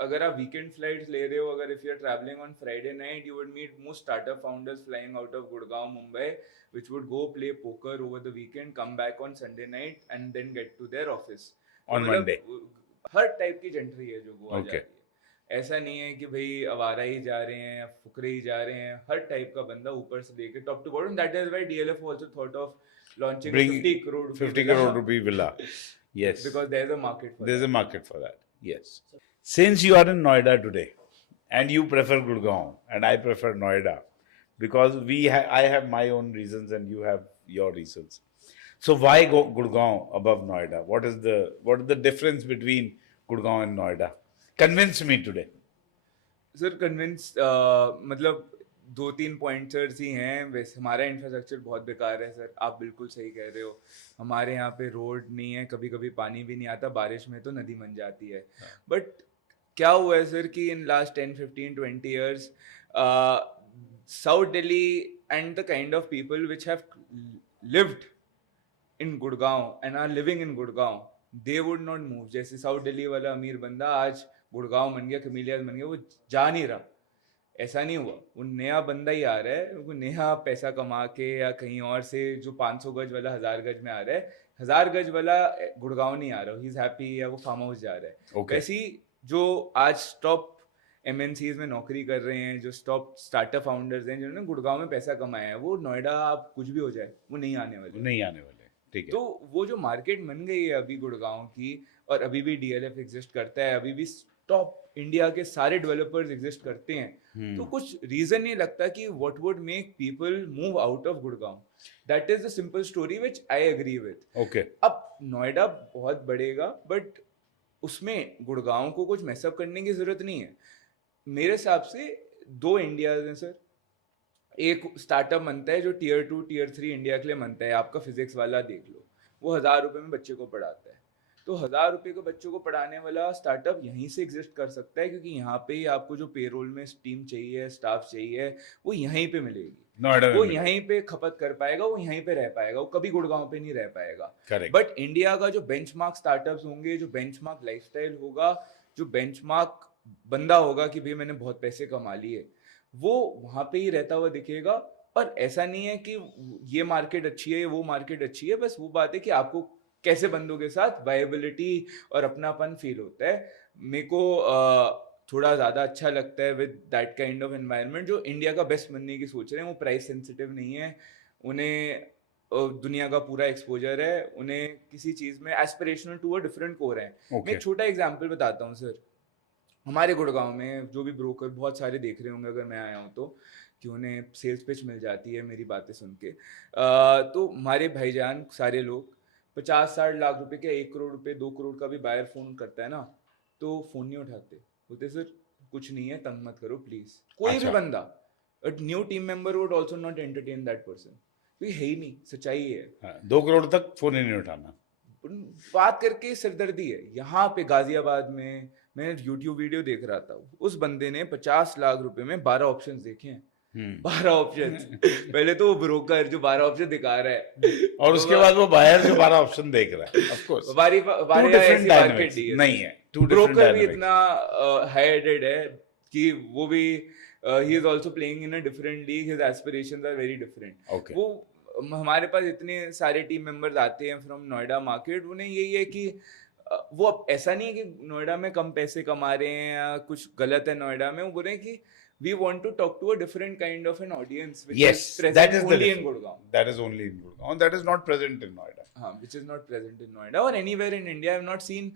अगर आप वीकेंड फ्लाइट्स ले रहे हो, अगर if you are travelling on Friday night, you would meet most startup founders flying out of Gurgaon, Mumbai, which would go play poker over the weekend, come back on Sunday night and then get to their office on Monday. Her type की जेंट्री है जो गोवा जाती है। ऐसा नहीं है कि भाई आवारा ही जा रहे हैं, फुकरे ही जा रहे हैं, हर टाइप का बंदा ऊपर से लेके top to bottom. That is why DLF also thought of launching a 50 crore rupee villa. Yes, because there's a market for there's a market for that. Yes, since you are in Noida today and you prefer Gurgaon and I prefer Noida, because I have my own reasons and you have your reasons. So why go Gurgaon above Noida? What is the difference between Gurgaon and Noida? Convince me today. Sir, convince मतलब 2-3 पॉइंट्स ही हैं। वैसे हमारा इंफ्रास्ट्रक्चर बहुत बेकार है सर, आप बिल्कुल सही कह रहे हो। हमारे यहाँ पे रोड नहीं है, कभी कभी पानी भी नहीं आता, बारिश में तो नदी बन जाती है। बट क्या हुआ है सर कि in last 10, 15, 20 years South Delhi and the kind of people which have lived in Gurgaon and are living in Gurgaon, they would not move. जैसे साउथ दिल्ली वाला अमीर बंदा आज गुड़गांव बन गया, कमीलिया बन गया, वो जा नहीं रहा। ऐसा नहीं हुआ, वो नया बंदा ही आ रहा है, वो नया पैसा कमा के या कहीं और से, जो 500 गज वाला 1000 गज में आ रहा है, 1000 गज वाला गुड़गांव नहीं आ रहा, ही इज हैप्पी, या वो फार्म हाउस जा रहा है। वैसे जो आज टॉप MNCs में नौकरी कर रहे हैं, जो टॉप स्टार्टअप फाउंडर्स हैं जिन्होंने गुड़गांव में पैसा कमाया है, वो नोएडा आप कुछ भी हो जाए वो नहीं आने वाले। ठीक है। तो वो जो मार्केट बन गई है अभी गुड़गांव की, और अभी भी DLF एग्जिस्ट करता है, अभी भी टॉप इंडिया के सारे डेवलपर्स एग्जिस्ट करते हैं, तो कुछ रीजन नहीं लगता कि what would make people move out of Gurgaon. That is the simple story which I agree with. Okay, अब नोएडा बहुत बढ़ेगा, बट उसमें गुड़गांव को कुछ मैसअप करने की जरूरत नहीं है। मेरे हिसाब से 2 इंडियाज हैं सर। एक स्टार्टअप बनता है जो Tier 2, Tier 3 इंडिया के लिए बनता है। आपका फिजिक्स वाला देख लो, वो 1000 रुपये में बच्चे को पढ़ाता है, तो 1000 रुपये को बच्चों को पढ़ाने वाला स्टार्टअप यहीं से एग्जिस्ट कर सकता है, क्योंकि यहाँ पे ही आपको जो पेरोल में टीम चाहिए, स्टाफ चाहिए, वो यहीं पे मिलेगी, वो यहीं पे खपत कर पाएगा, वो यहीं पे रह पाएगा, वो कभी गुड़गांव पे नहीं रह पाएगा। बट इंडिया का जो बेंचमार्क स्टार्टअप्स होंगे, जो बेंचमार्क लाइफस्टाइल होगा, जो बेंचमार्क बंदा होगा कि भाई मैंने बहुत पैसे कमा लिए, वो वहां पे ही रहता हुआ दिखेगा। और ऐसा नहीं है कि ये मार्केट अच्छी है, वो मार्केट अच्छी है, बस वो बात है कि आपको कैसे बंदों के साथ वायबिलिटी और अपनापन फील होता है। मेरे को थोड़ा ज़्यादा अच्छा लगता है with that kind of environment, जो इंडिया का बेस्ट बनने की सोच रहे हैं। वो प्राइस सेंसिटिव नहीं है, उन्हें दुनिया का पूरा एक्सपोजर है, उन्हें किसी चीज में aspirational to a different core है। मैं Okay. एक छोटा एग्जांपल बताता हूँ सर। हमारे गुड़गांव में जो भी ब्रोकर बहुत सारे देख रहे होंगे अगर मैं आया हूँ तो, कि उन्हें सेल्स पिच मिल जाती है मेरी बातें सुन के। तो हमारे भाईजान सारे लोग 50-60 लाख रुपए के, 1 करोड़ रुपए, 2 करोड़ का भी बायर फोन करता है ना, तो फोन नहीं उठाते, बोलते सर कुछ नहीं है, तंग मत करो प्लीज। कोई भी अच्छा। बंदा, a new team member would also not entertain that person, क्योंकि है ही नहीं, सच्चाई है। हाँ, 2 करोड़ तक फोन ही नहीं उठाना। बात करके सिरदर्दी है। यहाँ पे गाजियाबाद में मैं यूट्यूब वीडियो देख रहा था, उस बंदे ने 50 लाख रुपए में 12 ऑप्शंस देखे हैं। 12 ऑप्शंस। पहले तो वो ब्रोकर जो 12 ऑप्शन दिखा रहा है, और उसके बाद वो बायर जो 12 ऑप्शन देख रहा है, ऑफ कोर्स बारी टू डिफरेंट डायनामिक्स नहीं है, टू डिफरेंट ब्रोकर भी डायनामिक्स। इतना हाई हेडेड है कि वो भी he is also playing in a different league, his aspirations are very different. Okay. वो हमारे पास इतने सारे टीम मेंबर्स आते हैं फ्रॉम नोएडा मार्केट, उन्हें यही है कि वो अब ऐसा नहीं है कि नोएडा में कम पैसे कमा रहे हैं या कुछ गलत है नोएडा में, वो बोल रहे हैं कि we want to talk to a different kind of an audience which Yes, is present that is the only in difference. Gurgaon. That is only in Gurgaon. That is not present in Noida. Which is not present in Noida or anywhere in India. I have not seen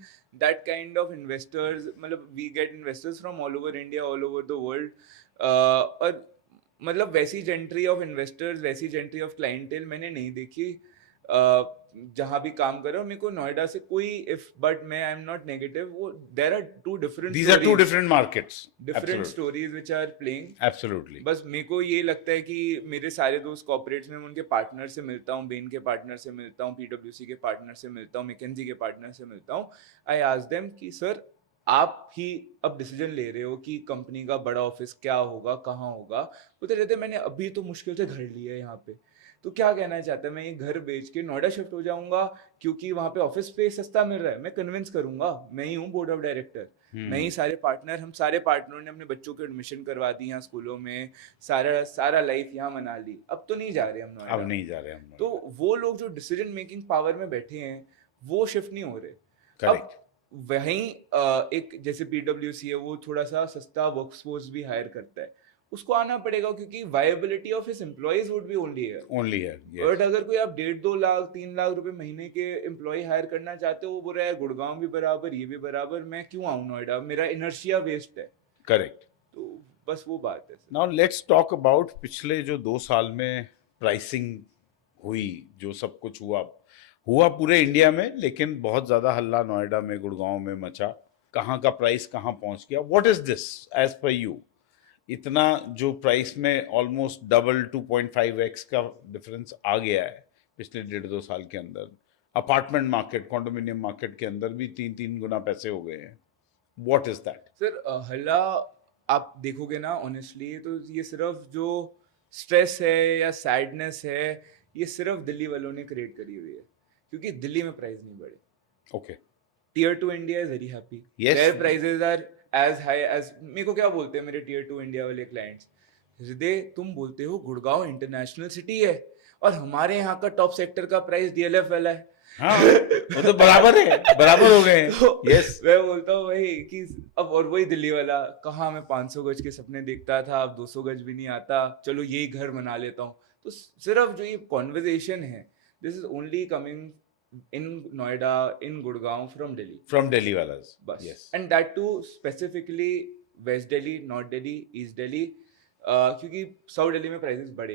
that kind of investors. मतलब we get investors from all over India, all over the world. और मतलब वैसी जेंट्री ऑफ इन्वेस्टर्स, वैसी जेंट्री ऑफ क्लाइंटेल मैंने नहीं देखी जहां भी काम कर रहा हूँ। मेरे को नोएडा से कोई इफ बट मैं आई एम नॉट नेगेटिव, वो there are two different, These are two different markets. Different Absolutely. Stories which are playing. Absolutely. बस मेरे को ये लगता है कि मेरे सारे दोस्त कॉर्पोरेट्स में, मैं उनके पार्टनर से मिलता हूँ, बेन के पार्टनर से मिलता हूँ, पीडब्ल्यूसी के पार्टनर से मिलता हूँ, मैकेंजी के पार्टनर से मिलता हूँ। आई आस्क देम कि सर आप ही अब डिसीजन ले रहे हो कि कंपनी का बड़ा ऑफिस क्या होगा, कहाँ होगा। बोलते रहते मैंने अभी तो मुश्किल से घर लिया है यहाँ पे, तो क्या कहना चाहता है, मैं ये घर बेच के नोएडा शिफ्ट हो जाऊंगा क्योंकि वहां पे ऑफिस स्पेस सस्ता मिल रहा है। मैं कन्विंस करूंगा, मैं ही हूँ बोर्ड ऑफ डायरेक्टर, मैं ही सारे पार्टनर, हम सारे पार्टनरों ने अपने बच्चों के एडमिशन करवा दी यहाँ स्कूलों में, सारा लाइफ यहाँ मना ली। अब तो नहीं जा रहे हम नोएडा, अब नहीं जा रहे हम। तो वो लोग जो डिसीजन मेकिंग पावर में बैठे हैं वो शिफ्ट नहीं हो रहे। करेक्ट। वहीं एक जैसे पीडब्ल्यूसी है, वो थोड़ा सा सस्ता वर्कफोर्स भी हायर करता है, उसको आना पड़ेगा क्योंकि viability of his employees would be only here. Only here. But अगर कोई आप 1.5-2 लाख 3 लाख रुपए महीने के एम्प्लॉय हायर करना चाहते हो, वो बोल रहा है गुड़गांव भी बराबर, ये भी बराबर, मैं क्यों आऊं नोएडा, मेरा इनर्शिया वेस्ट है। करेक्ट। तो बस वो बात है। नाउ लेट्स टॉक अबाउट पिछले जो 2 साल में प्राइसिंग हुई, जो सब कुछ हुआ पूरे इंडिया में, लेकिन बहुत ज्यादा हल्ला नोएडा में, गुड़गांव में मचा। कहाँ का प्राइस कहाँ पहुंच गया? What is this as per you? इतना जो प्राइस में ऑलमोस्ट डबल 2.5x का डिफरेंस आ गया है पिछले 1.5-2 साल के अंदर। अपार्टमेंट मार्केट, कॉन्डोमिनियम मार्केट के अंदर भी 3-3 गुना पैसे हो गए हैं। What is that? सर हल्ला आप देखोगे ना ऑनेस्टली, तो ये सिर्फ जो स्ट्रेस है या सैडनेस है, ये सिर्फ दिल्ली वालों ने क्रिएट करी हुई है, क्योंकि दिल्ली में प्राइस नहीं बढ़े। Okay. Tier 2 India is very happy. Yes. Their prices are as high as, मेरे को क्या बोलते हैं मेरे Tier 2 India वाले क्लाइंट्स, हृदय तुम बोलते हो गुड़गांव इंटरनेशनल सिटी है और हमारे यहाँ का टॉप सेक्टर का प्राइस DLF वाला है। हाँ, वो तो बराबर है, बराबर हो गए हैं। यस, मैं बोलता हूँ वही कि अब, और वही दिल्ली वाला, कहाँ मैं 500 गज के सपने देखता था, अब 200 गज भी नहीं आता, चलो यही घर बना लेता हूँ। तो सिर्फ जो ये कॉन्वर्जेशन है, this is only coming in Noida, in Gurgaon from Delhi. From Delhi वालास, बस। yes. And that too specifically West Delhi, North Delhi, East Delhi, क्योंकि South Delhi में प्राइसेस बड़े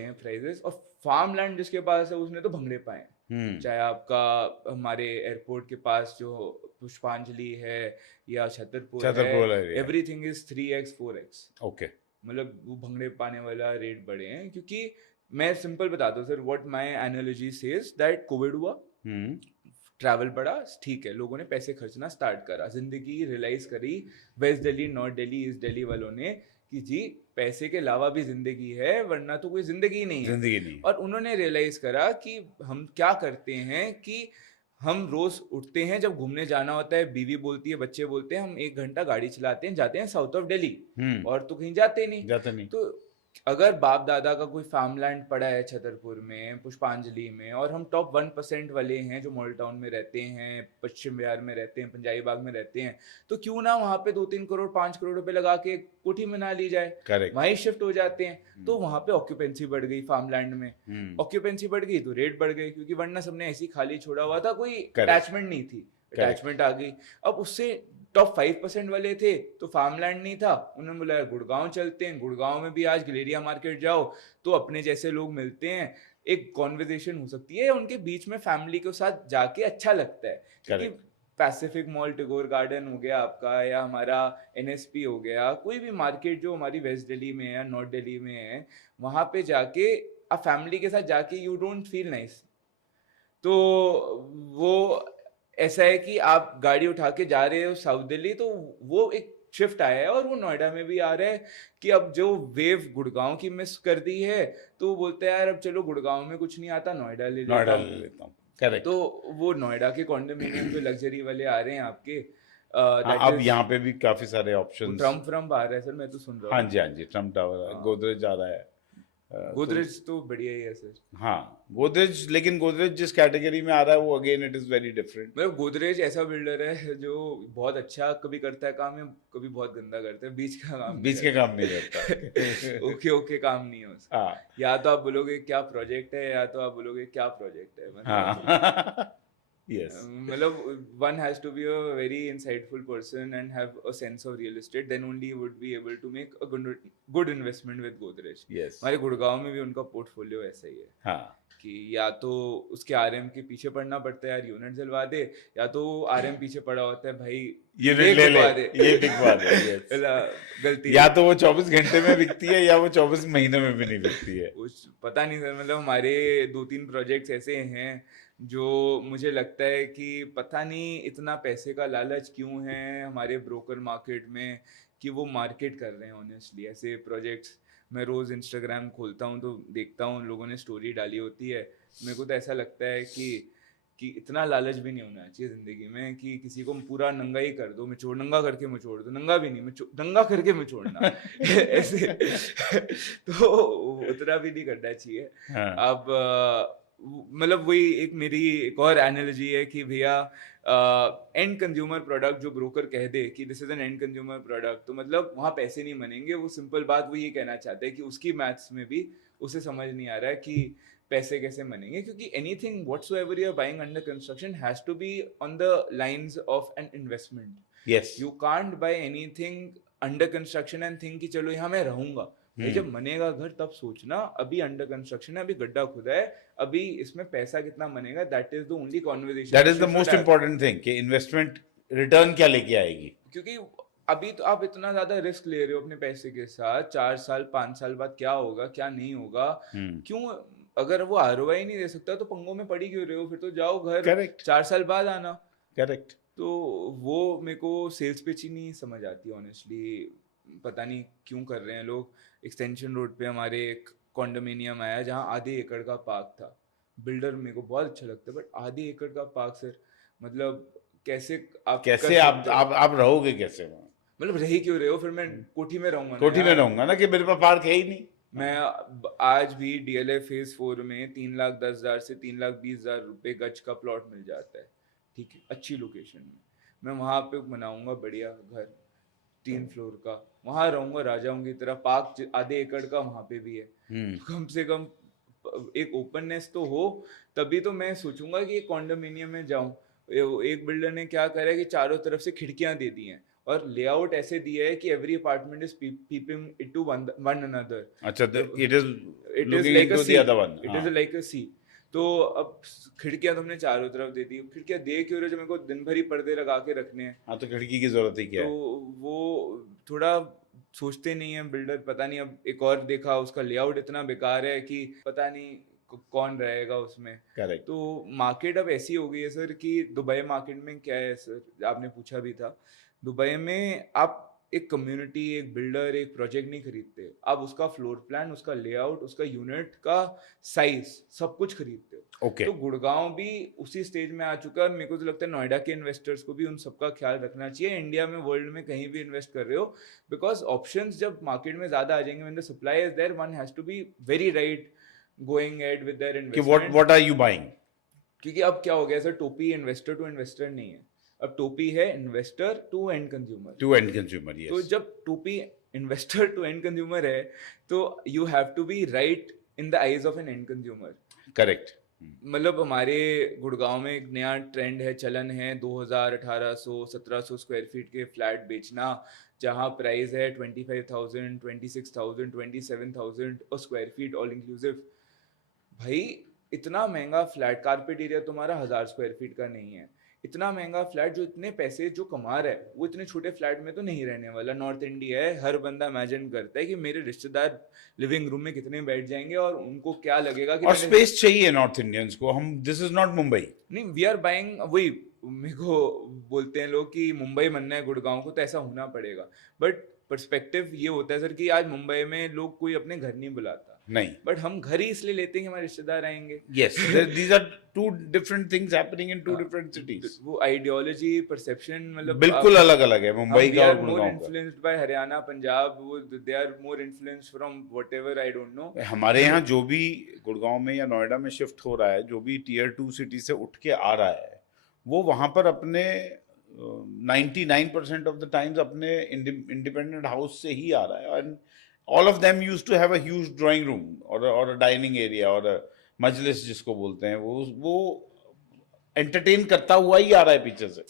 हैं प्राइसेस, और फार्म लैंड जिसके पास है उसने तो भंगड़े पाए हैं। चाहे आपका हमारे एयरपोर्ट के पास जो पुष्पांजलि है या छतरपुर है, everything is 3x 4x। Okay. मतलब वो भंगड़े पाने वाला रेट बड़े हैं, क्योंकि मैं सिंपल बताता हूँ sir, what my analogy says that Covid हुआ, ट्रैवल बढ़ा, ठीक है, लोगों ने पैसे खर्चना स्टार्ट करा, जिंदगी रियलाइज करी west Delhi, north Delhi, east Delhi वालों ने कि जी पैसे के अलावा भी जिंदगी है, वरना तो कोई जिंदगी नहीं है। और उन्होंने रियलाइज करा कि हम क्या करते हैं कि हम रोज उठते हैं, जब घूमने जाना होता है, बीवी बोलती है, बच्चे बोलते हैं, हम 1 घंटा गाड़ी चलाते हैं, जाते हैं साउथ ऑफ दिल्ली, और तो कहीं जाते नहीं। तो अगर बाप दादा का कोई फार्मलैंड पड़ा है छतरपुर में, पुष्पांजलि में, और हम टॉप 1% वाले हैं जो मॉडल टाउन में रहते हैं, पश्चिम बिहार में रहते हैं, पंजाबी बाग में रहते हैं, तो क्यों ना वहाँ पे 2-3 करोड़ 5 करोड़ रुपए लगा के कोठी बना ली जाए, करेक्ट। वहीं शिफ्ट हो जाते हैं। तो वहाँ पे ऑक्यूपेंसी बढ़ गई फार्मलैंड में, ऑक्यूपेंसी बढ़ गई तो रेट बढ़ गई, क्योंकि वरना सबने ऐसे ही खाली छोड़ा हुआ था, कोई अटैचमेंट नहीं थी, अटैचमेंट आ गई। अब उससे टॉप 5% वाले थे तो फार्मलैंड नहीं था, उन्होंने बोला गुड़गांव चलते हैं, गुड़गांव में भी आज गलेरिया मार्केट जाओ तो अपने जैसे लोग मिलते हैं, एक कॉन्वर्जेशन हो सकती है उनके बीच में, फैमिली के साथ जाके अच्छा लगता है। क्योंकि पैसिफिक मॉल, टिगोर गार्डन हो गया आपका, या हमारा एनएसपी हो गया, कोई भी मार्केट जो हमारी वेस्ट दिल्ली में है या नॉर्थ दिल्ली में है, वहां पे जाके आप फैमिली के साथ जाके यू डोंट फील नाइस। तो वो ऐसा है कि आप गाड़ी उठा के जा रहे हो साउथ दिल्ली, तो वो एक शिफ्ट आया है, और वो नोएडा में भी आ रहा है कि अब जो वेव गुड़गांव की मिस कर दी है, तो वो बोलते हैं यार अब चलो गुड़गांव में कुछ नहीं आता, नोएडा ले लेता हूँ। करेक्ट। तो वो नोएडा के कॉन्डोमिनियम जो लग्जरी वाले आ रहे हैं आपके, अब यहाँ पे भी काफी सारे ऑप्शंस। ट्रम्प आ रहा है सर, मैं तो सुन रहा हूँ। हाँ जी, हाँ जी, ट्रम्प टावर, गोदरेज आ रहा है। गोदरेज तो बढ़िया ही है सर। हाँ, गोदरेज, लेकिन गोदरेज जिस कैटेगरी में आ रहा है वो again it is very different. मतलब गोदरेज ऐसा बिल्डर है जो बहुत अच्छा कभी करता है काम, या कभी बहुत गंदा करता है, बीच का काम नहीं करता। ओके ओके काम नहीं है उसका। हाँ, या तो आप बोलोगे क्या प्रोजेक्ट है, या तो आप बोलोगे क्या प्रोजेक्ट है। हाँ। Yes. मतलब one has to be a very insightful person and have a sense of real estate, then only you would be able to make a good investment with Godrej. Yes. हमारे गुड़गांव में भी उनका पोर्टफोलियो ऐसा ही है। हाँ, कि या तो उसके आरएम के पीछे पड़ना पड़ता है यार, यूनिट दिलवा दे, या तो आरएम पीछे पड़ा होता है भाई ये बिकवा दे, ये बिकवा दे। Yes. गलती या तो वो 24 घंटे में बिकती है, या वो 24 महीनों में भी नहीं बिकती है। पता नहीं सर, मतलब हमारे 2-3 प्रोजेक्ट्स ऐसे हैं जो मुझे लगता है कि पता नहीं इतना पैसे का लालच क्यों है हमारे ब्रोकर मार्केट में, कि वो मार्केट कर रहे हैं ऑनेस्टली ऐसे प्रोजेक्ट्स। मैं रोज़ इंस्टाग्राम खोलता हूँ तो देखता हूँ लोगों ने स्टोरी डाली होती है, मेरे को तो ऐसा लगता है कि इतना लालच भी नहीं होना चाहिए ज़िंदगी में कि किसी को पूरा नंगा ही कर दो, नंगा करके मचोड़ दो, नंगा भी नहीं, नंगा करके मचोड़ना ऐसे तो उतना भी नहीं करना चाहिए। हाँ। अब मतलब वही एक मेरी एक और एनालॉजी है कि भैया एंड कंज्यूमर प्रोडक्ट जो ब्रोकर कह दे कि this is an end consumer product, तो मतलब वहाँ पैसे नहीं बनेंगे। वो सिंपल बात वो ये कहना चाहते हैं कि उसकी मैथ्स में भी उसे समझ नहीं आ रहा है कि पैसे कैसे बनेंगे, क्योंकि anything whatsoever you are buying under construction has to be on the lines of an investment. Yes, you can't buy anything under construction and think कि चलो यहाँ मैं रहूंगा। जब बनेगा घर तब सोचना, अभी अंडर कंस्ट्रक्शन है, अभी गड्ढा खुदा है, अभी इसमें पैसा कितना बनेगा, that is the only conversation, that is the most important thing कि इन्वेस्टमेंट रिटर्न क्या लेके आएगी। क्योंकि अभी तो आप इतना ज्यादा रिस्क ले रहे हो अपने पैसे के साथ, 4 साल 5 साल बाद क्या होगा क्या नहीं होगा, क्यों? अगर वो आरओआई नहीं दे सकता तो पंगों में पड़ी क्यों रहे हो, फिर तो जाओ घर। करेक्ट, 4 साल बाद आना। करेक्ट। तो वो मेरे को सेल्स पिच ही नहीं समझ आती ऑनेस्टली, पता नहीं क्यों कर रहे हैं लोग। एक्सटेंशन रोड पे हमारे एक कॉन्डोमिनियम आया जहाँ आधे एकड़ का पार्क था, बिल्डर मेरे को बहुत अच्छा लगता है, बट आधे एकड़ का पार्क सर, मतलब कैसे आप रहोगे कैसे? मतलब रही क्यों रहे हो? फिर मैं कोठी में रहूंगा, कोठी में रहूंगा ना, कि मेरे पास पार्क है ही नहीं। मैं आज भी डीएलएफ फेज 4 में 3,10,000 से 3,20,000 रुपए गज का प्लॉट मिल जाता है, ठीक है, अच्छी लोकेशन में। मैं वहां पे बनाऊंगा बढ़िया घर 3 फ्लोर का, वहां रहूंगा राजाओं की तरह। पार्क आधे एकड़ का वहां पे भी है, कम से कम एक ओपननेस तो हो, तभी तो मैं सोचूंगा कि एक कॉन्डोमिनियम में जाऊं। एक बिल्डर ने क्या करा है कि चारों तरफ से खिड़कियां दे दी हैं और लेआउट ऐसे दिया है कि every apartment is peeping into one another. अच्छा, it is like a see, the other one, it is like a see. तो अब खिड़कियां तुमने चारों तरफ दे दी, खिड़कियां दे क्यों रहे हो जब मेरे को दिन भर ही पर्दे लगा के रखने हैं? हाँ, तो खिड़की की जरूरत ही क्या है? तो वो थोड़ा सोचते नहीं है बिल्डर, पता नहीं। अब एक और देखा, उसका लेआउट इतना बेकार है कि पता नहीं कौन रहेगा उसमें। करेक्ट। तो मार्केट अब ऐसी हो गई है सर कि दुबई मार्केट में क्या है सर, आपने पूछा भी था, दुबई में आप एक कम्युनिटी, एक बिल्डर, एक प्रोजेक्ट नहीं खरीदते, आप उसका फ्लोर प्लान, उसका लेआउट, उसका यूनिट का साइज, सब कुछ खरीदते हो। ओके तो गुड़गांव भी उसी स्टेज में आ चुका है, और मेरे को तो लगता है नोएडा के इन्वेस्टर्स को भी उन सबका ख्याल रखना चाहिए, इंडिया में, वर्ल्ड में कहीं भी इन्वेस्ट कर रहे हो, बिकॉज ऑप्शंस जब मार्केट में ज्यादा आ जाएंगे, when the supply is there, one has to be very right going ahead with there कि what are you buying? क्योंकि अब क्या हो गया सर, टोपी इन्वेस्टर टू इन्वेस्टर नहीं है, अब टोपी है investor to end consumer. To end consumer, तो yes. जब टोपी इन्वेस्टर टू एंड कंज्यूमर है, तो you have to be right in the eyes of an end consumer. Correct. मतलब हमारे गुड़गांव में एक नया ट्रेंड है, चलन है, 2000 1800 1700 स्क्वायर फीट के फ्लैट बेचना, जहां प्राइस है 25,000 26,000 27,000 स्क्वायर फीट ऑल इंक्लूसिव। भाई इतना महंगा फ्लैट, कारपेट एरिया तुम्हारा 1000 स्क्वायर फीट का नहीं है, इतना महंगा फ्लैट, जो इतने पैसे जो कमा रहा है वो इतने छोटे फ्लैट में तो नहीं रहने वाला। नॉर्थ इंडिया है, हर बंदा इमेजिन करता है कि मेरे रिश्तेदार लिविंग रूम में कितने बैठ जाएंगे और उनको क्या लगेगा कि और स्पेस चाहिए नॉर्थ इंडियंस को, हम दिस इज नॉट मुंबई। नहीं, वी आर बाइंग, वही मेरे को बोलते हैं लोग कि मुंबई बनना है गुड़गांव को, तो ऐसा होना पड़ेगा, बट पर्सपेक्टिव ये होता है सर कि आज मुंबई में लोग कोई अपने घर नहीं बुलाता, नहीं, बट हम घर ही इसलिए लेते हैं कि हमारे रिश्तेदार आएंगे। yes, these are two different things happening in two different cities. वो आइडियोलॉजी, परसेप्शन, मतलब बिल्कुल अलग अलग है मुंबई का और मोर गुड़गांव का। इन्फ्लुएंस्ड बाय हरियाणा, पंजाब, वो they are more influenced from whatever, I don't know. हमारे यहाँ जो भी गुड़गांव में या नोएडा में शिफ्ट हो रहा है, जो भी टीयर 2 सिटी से उठ के आ रहा है, वो वहां पर अपने 99% ऑफ द टाइम्स अपने इंडिपेंडेंट हाउस से ही आ रहा है। And all of them used to have a huge drawing room और अ डाइनिंग एरिया और अ मजलिस जिसको बोलते हैं, वो एंटरटेन करता हुआ ही आ रहा है पीछे से।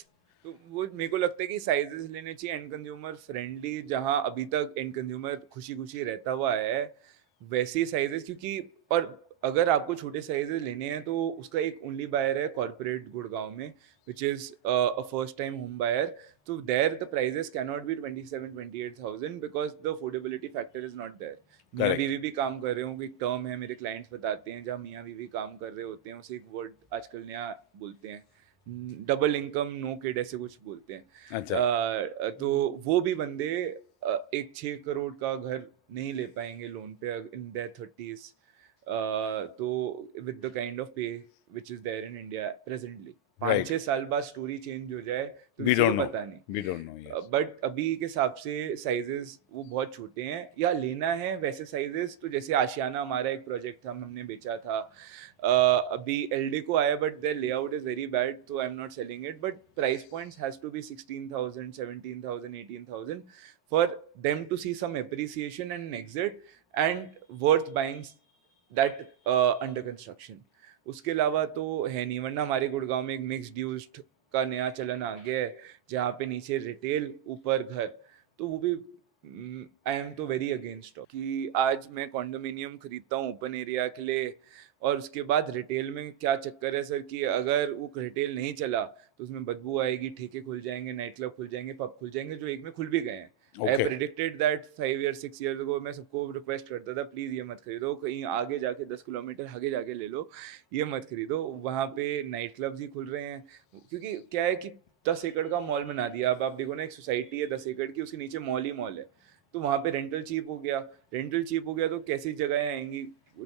तो वो मेरे को लगता है कि साइजेस लेने चाहिए एंड कंज्यूमर फ्रेंडली, जहां अभी तक एंड कंज्यूमर खुशी खुशी रहता हुआ है, वैसे साइजेस। क्योंकि और अगर आपको छोटे साइजेस लेने हैं तो उसका एक ओनली बायर है कॉर्पोरेट गुड़गांव में, which is a first time home buyer. तो there the prices can not be 27,000-28,000 because the affordability factor is not there. मियाँ Correct. बीवी भी काम कर रहे हो, एक टर्म है मेरे क्लाइंट्स बताते हैं, जहाँ मियाँ बीवी काम कर रहे होते हैं, उसे एक वर्ड आजकल नया बोलते हैं, डबल इनकम नो किड, ऐसे कुछ बोलते हैं। अच्छा। तो वो भी बंदे एक 6 करोड़ का घर नहीं ले पाएंगे लोन पे इन देयर 30s, तो with the kind of pay which is there in India presently. 5-6 साल बाद स्टोरी चेंज हो जाए तो वी किसी को डोंट नो, पता नहीं। We don't know, yes. But अभी के हिसाब से साइजेस वो बहुत छोटे हैं, या लेना है वैसे साइजेस तो जैसे आशियाना हमारा एक प्रोजेक्ट था, हमने बेचा था, अभी एलडी को आया, but their layout is very bad, तो I am not selling it, but price points has to be 16,000 17,000 18,000 for them to see some appreciation and exit and worth buying that under construction. उसके अलावा तो है नहीं, वरना हमारे गुड़गांव में एक मिक्स्ड यूज्ड का नया चलन आ गया है, जहाँ पे नीचे रिटेल ऊपर घर, तो वो भी आई एम तो वेरी अगेंस्ट कि आज मैं कॉन्डोमिनियम खरीदता हूँ ओपन एरिया के लिए, और उसके बाद रिटेल में क्या चक्कर है सर कि अगर वो रिटेल नहीं चला तो उसमें बदबू आएगी, ठेके खुल जाएंगे, नाइट क्लब खुल जाएंगे, पब खुल जाएंगे, जो एक में खुल भी गए हैं। आई predicted that 5 years 6 years ago। मैं सबको रिक्वेस्ट करता था प्लीज़ ये मत खरीदो, कहीं आगे जाके 10 किलोमीटर आगे जाके ले लो, ये मत खरीदो। वहाँ पे नाइट क्लब्स ही खुल रहे हैं, क्योंकि क्या है कि 10 एकड़ का मॉल बना दिया। अब आप देखो ना, एक सोसाइटी है 10 एकड़ की, उसके नीचे मॉल ही मॉल है, तो वहाँ पे रेंटल चीप हो गया। रेंटल चीप हो गया तो कैसी जगहें आएंगी,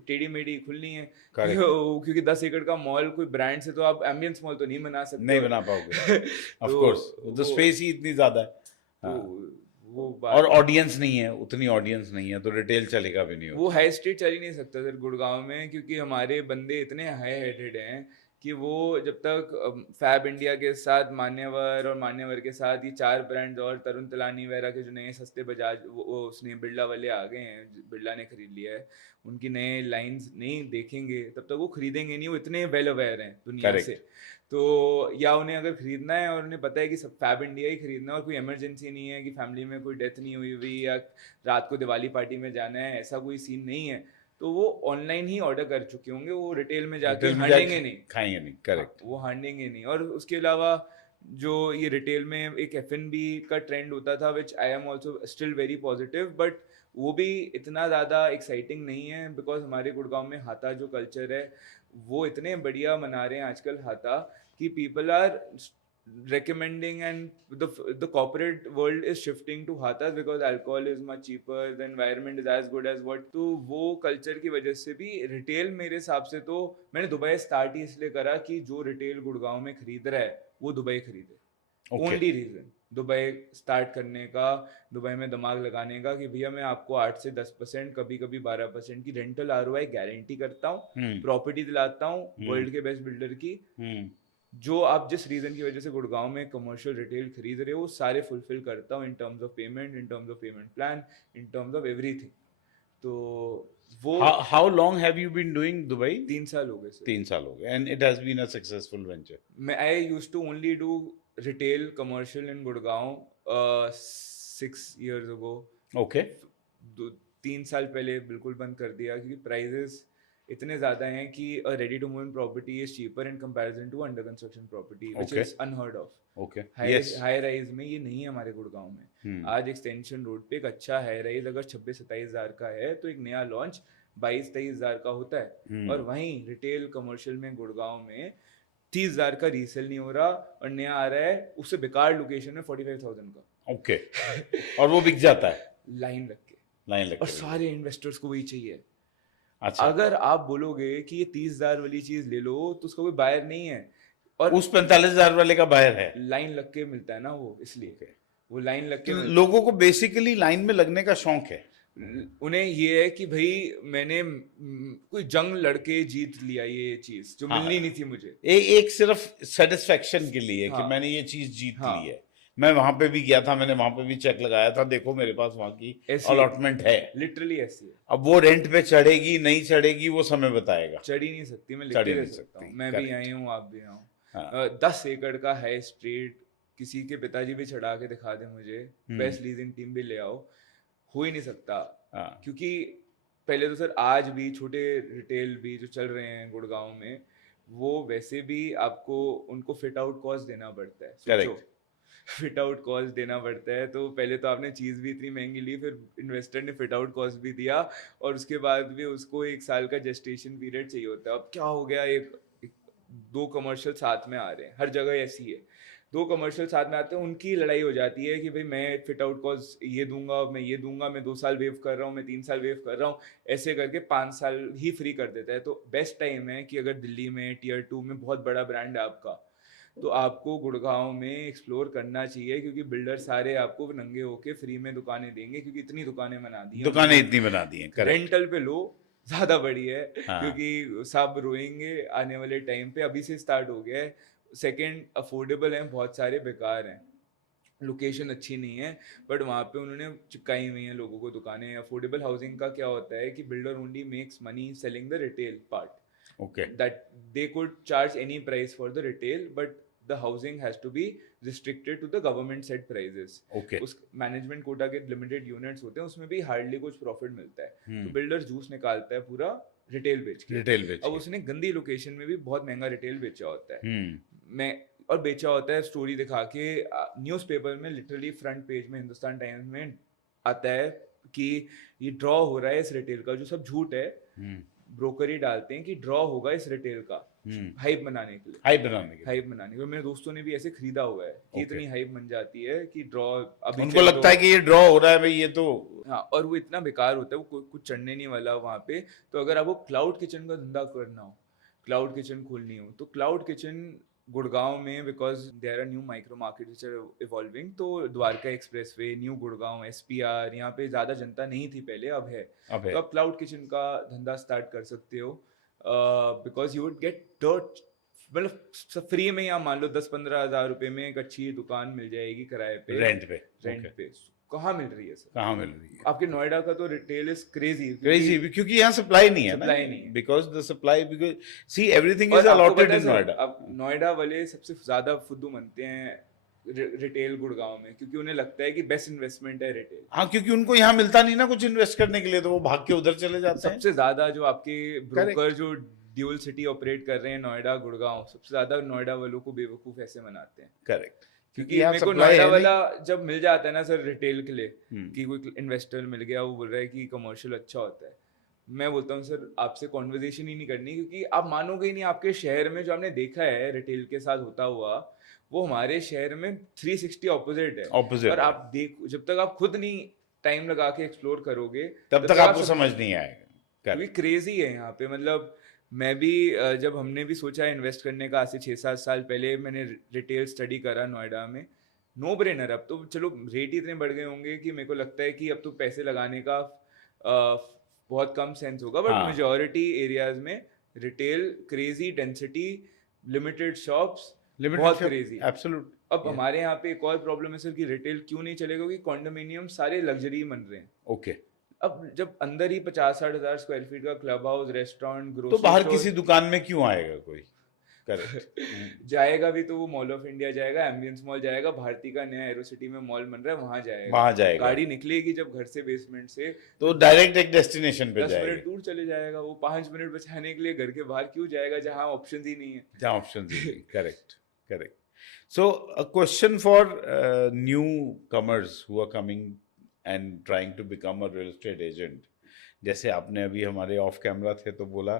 टेढ़ी मेढ़ी खुलनी है। क्योंकि 10 एकड़ का मॉल कोई ब्रांड से, तो आप एम्बियंस मॉल तो नहीं बना सकते, नहीं बना पाओगे ऑफ कोर्स, द स्पेस ही इतनी ज्यादा है। तो वो और ऑडियंस नहीं है, उतनी ऑडियंस नहीं है, तो रिटेल चलेगा भी नहीं। वो हाई स्ट्रीट चल ही नहीं सकता सर गुड़गांव में, क्योंकि हमारे बंदे इतने हाई हेडेड हैं कि वो जब तक फैब इंडिया के साथ मान्यवर और मान्यवर के साथ ये 4 ब्रांड्स और तरुण तलानी वगैरह के जो नए सस्ते बजाज वो उसने बिरला वाले आ गए हैं, बिरला ने खरीद लिया है, उनकी नए लाइंस नहीं देखेंगे तब तक वो खरीदेंगे नहीं, वो इतने वेल अवेयर हैं दुनिया से। तो या उन्हें अगर खरीदना है और उन्हें पता है कि सब फैब इंडिया ही खरीदना है, और कोई इमरजेंसी नहीं है कि फैमिली में कोई डेथ नहीं हुई हुई या रात को दिवाली पार्टी में जाना है, ऐसा कोई सीन नहीं है, तो वो ऑनलाइन ही ऑर्डर कर चुके होंगे, वो रिटेल में जाके हांडेंगे नहीं, खाएंगे नहीं। करेक्ट, वो हांडेंगे नहीं। और उसके अलावा जो ये रिटेल में एक F&B का ट्रेंड होता था, which I am also still very positive, but वो भी इतना ज़्यादा एक्साइटिंग नहीं है, बिकॉज हमारे गुड़गांव में हाथा जो कल्चर है वो इतने बढ़िया मना रहे हैं आजकल हाथा, कि people are recommending, and the corporate world is shifting to hatas because alcohol is much cheaper, the environment is as good as what, तो वो culture की वजह से भी retail मेरे हिसाब से, तो मैंने दुबई start ही इसलिए करा कि जो retail गुड़गांव में खरीद रहा है वो दुबई खरीदे। Okay. Only reason Dubai start करने का, दुबई में दिमाग लगाने का कि भैया मैं आपको 8 से 10%, कभी कभी 12% की रेंटल आरओआई गारंटी करता हूँ, प्रॉपर्टी दिलाता हूँ वर्ल्ड के बेस्ट बिल्डर की, जो आप जिस रीजन की वजह से गुड़गांव में कमर्शियल रिटेल खरीद रहे हो सारे फुलफिल करता हूँ, इन terms of payment, in terms of payment plan, in terms of everything. तो वो How long have you been doing Dubai? 3 साल हो गए सर। 3 साल हो गए, and it has been a successful venture. I used to only do retail commercial in Gurgaon 6 years ago. Okay. 3 साल पहले बिल्कुल बंद कर दिया क्योंकि प्राइजेस इतने ज्यादा हैं कि ready to move property is cheaper in comparison to under construction property, which is unheard of. Okay. High rise में ये नहीं है हमारे गुड़गांव में। आज एक्सटेंशन रोड पे एक अच्छा हाई राइज अगर 26-27 हजार का है तो एक नया लॉन्च 22-23 हजार का होता है, और वहीं रिटेल कमर्शियल में गुड़गांव में 30 हजार का रीसेल नहीं हो रहा और नया आ रहा है उससे बेकार लोकेशन में 45,000 का। Okay. और वो बिक जाता है लाइन लग के, लाइन और सारे इन्वेस्टर्स को वही चाहिए। अच्छा, अगर आप बोलोगे कि ये 30 हजार वाली चीज ले लो तो उसका कोई बायर नहीं है, और उस 45,000 वाले का बायर है। लाइन लग के मिलता है ना वो, इसलिए वो लाइन लग के लोगों को बेसिकली लाइन में लगने का शौक है। उन्हें ये है कि भाई मैंने कोई जंग लड़के जीत लिया ये चीज जो मिलनी नहीं थी मुझे। एक सिर्फ सेटिस्फेक्शन के लिए कि मैंने ये चीज जीत ली है। मैं वहां पे भी गया था, मैंने वहां पे भी चेक लगाया था, देखो मेरे पास वहां की अलॉटमेंट है। लिटरली ऐसी है। अब वो रेंट पे चढ़ेगी नहीं चढ़ेगी वो समय बताएगा। चढ़ ही नहीं सकती, मैं लिख के रह सकता हूँ। मैं भी आई हूँ, आप भी आओ। 10 एकड़ का है स्ट्रीट, किसी के पिताजी भी चढ़ा के दिखा दे मुझे, बेस्ट लीजिंग टीम भी ले आओ, हो ही नहीं सकता। क्योंकि पहले तो सर आज भी छोटे रिटेल भी जो चल रहे हैं गुड़गांव में, वो वैसे भी आपको उनको फिट आउट कॉस्ट देना पड़ता है। सोचो, फिट आउट कॉस्ट देना पड़ता है, तो पहले तो आपने चीज़ भी इतनी महंगी ली, फिर इन्वेस्टर ने फिट आउट कॉस्ट भी दिया, और उसके बाद भी उसको 1 साल का जेस्टेशन पीरियड चाहिए होता है। अब क्या हो गया, दो कमर्शियल साथ में आ रहे हैं, हर जगह ऐसी है, 2 कमर्शियल साथ में आते हैं, उनकी लड़ाई हो जाती है कि भाई मैं फिट आउट कॉस्ट ये दूंगा, मैं ये दूंगा, मैं 2 साल वेव कर रहा हूँ, मैं 3 साल वेव कर रहा हूँ, ऐसे करके 5 साल ही फ्री कर देता है। तो बेस्ट टाइम है कि अगर दिल्ली में टियर 2 में बहुत बड़ा ब्रांड है आपका, तो आपको गुड़गांव में एक्सप्लोर करना चाहिए, क्योंकि बिल्डर सारे आपको नंगे होके फ्री में दुकानें देंगे, क्योंकि इतनी दुकानें बना दी हैं, दुकानें इतनी बना दी हैं। रेंटल पे लो ज्यादा बड़ी है। क्योंकि सब रोएंगे आने वाले टाइम पे, अभी से स्टार्ट हो गया है। सेकंड, अफोर्डेबल हैं, बहुत सारे बेकार हैं, लोकेशन अच्छी नहीं है, बट वहाँ पे उन्होंने चिपकाई हुई हैं लोगों को दुकानें। अफोर्डेबल हाउसिंग का क्या होता है कि builder only makes money selling the retail part, Okay. that they could charge any price for the retail, but the housing has to be restricted to the government set prices. Okay. उस मैनेजमेंट कोटा के लिमिटेड यूनिट्स होते हैं, उसमें भी हार्डली कुछ प्रॉफिट मिलता है। तो बिल्डर जूस निकालता है पूरा रिटेल बेच के। अब उसने गंदी लोकेशन में भी बहुत महंगा रिटेल बेचा होता है, और बेचा होता है स्टोरी दिखा के। न्यूज़पेपर में लिटरली फ्रंट पेज में हिंदुस्तान टाइम्स में आता है कि ये ड्रॉ हो रहा है इस रिटेल का, जो सब झूठ है। ब्रोकर ही डालते हैं कि ड्रॉ होगा इस रिटेल का, हाइप बनाने के लिए, हाइप बनाने के लिए। मेरे दोस्तों ने भी ऐसे खरीदा हुआ है कि इतनी हाइप बन जाती है कि ड्रॉ, अभी उनको लगता है कि ये ड्रॉ हो रहा है भाई, ये तो हाँ, और वो इतना बेकार होता है, वो कुछ चढ़ने नहीं वाला वहाँ पे। तो अगर आपको क्लाउड किचन का धंधा करना हो, क्लाउड किचन खोलनी हो, तो क्लाउड किचन गुड़गांव में, because there are new micro market which are evolving, तो Dwarka expressway, new Gurgaon, SPR, यहाँ पे ज़्यादा जनता नहीं थी पहले, अब है। तो आप क्लाउड किचन का धंधा स्टार्ट कर सकते हो, because you would get dot, मतलब फ्री में, या मान लो 10-15 हज़ार रुपए में एक अच्छी दुकान मिल जाएगी किराए पे, रेंट पे। कहाँ मिल रही है सर? कहाँ मिल रही है? आपके नोएडा का तो रिटेल इज क्रेजी, क्योंकि यहाँ सप्लाई नहीं है, because the supply, because see everything is allotted इन नोएडा। अब नोएडा वाले सबसे ज्यादा फुद्दू मनते हैं रिटेल गुड़गांव में, क्योंकि उन्हें लगता है कि बेस्ट इन्वेस्टमेंट है रिटेल। हाँ, क्योंकि उनको यहाँ मिलता नहीं ना कुछ इन्वेस्ट करने के लिए, तो वो भाग के उधर चले जाते हैं। सबसे ज्यादा जो आपके ब्रोकर जो ड्यूल सिटी ऑपरेट कर रहे हैं, नोएडा गुड़गांव, सबसे ज्यादा नोएडा वालों को बेवकूफ ऐसे बनाते हैं। करेक्ट, क्योंकि मेरे को नोएडा वाला जब मिल जाता है ना सर रिटेल के लिए, कि कोई इन्वेस्टर मिल गया, वो बोल रहा है कि कमर्शियल अच्छा होता है, मैं बोलता हूँ सर आपसे कॉन्वर्जेशन ही नहीं करनी, क्योंकि आप मानोगे ही नहीं, आपके शहर में जो आपने देखा है रिटेल के साथ होता हुआ, वो हमारे शहर में 360 ऑपोजिट है। Opposite और है। आप देख, जब तक आप खुद नहीं टाइम लगा के एक्सप्लोर करोगे तब तक आपको समझ नहीं आएगा। क्योंकि करेक्ट। क्रेजी है यहाँ पे। मतलब मैं भी जब हमने भी सोचा इन्वेस्ट करने का आज से 6-7 साल पहले, मैंने रिटेल स्टडी करा नोएडा में। No brainer. अब तो चलो रेट ही इतने बढ़ गए होंगे कि मेरे को लगता है कि अब तो पैसे लगाने का बहुत कम सेंस होगा, बट हाँ। मेजॉरिटी एरियाज में retail crazy, density, limited shops, limited बहुत शॉप, क्रेजी। एब्सोल्यूट। अब हमारे यहाँ पे एक और प्रॉब्लम है सर कि रिटेल क्यों नहीं चलेगा, क्योंकि कॉन्डोमिनियम सारे लग्जरी बन रहे हैं। ओके। अब जब अंदर ही 50-60 हज़ार स्क्वायर फीट का क्लब हाउस, रेस्टोरेंट, तो ग्रोसरी बाहर स्टोर किसी दुकान में क्यों आएगा कोई? करेक्ट। जाएगा भी तो वो मॉल ऑफ इंडिया जाएगा, एम्बियंस मॉल जाएगा, भारती का नया एरो सिटी में मॉल बन रहा है वहां जाएगा। वहां जाएगा। गाड़ी निकलेगी जब घर से बेसमेंट से तो डायरेक्ट एक डेस्टिनेशन पे 10 जाएगा मिनट दूर चले जाएगा। वो 5 मिनट बचाने के लिए घर के बाहर क्यों जाएगा जहाँ ऑप्शन ही नहीं है। जहाँ ऑप्शन ही नहीं। Correct, correct. So a question for newcomers who are coming and trying to become a real estate agent. जैसे आपने अभी हमारे ऑफ कैमरा थे तो बोला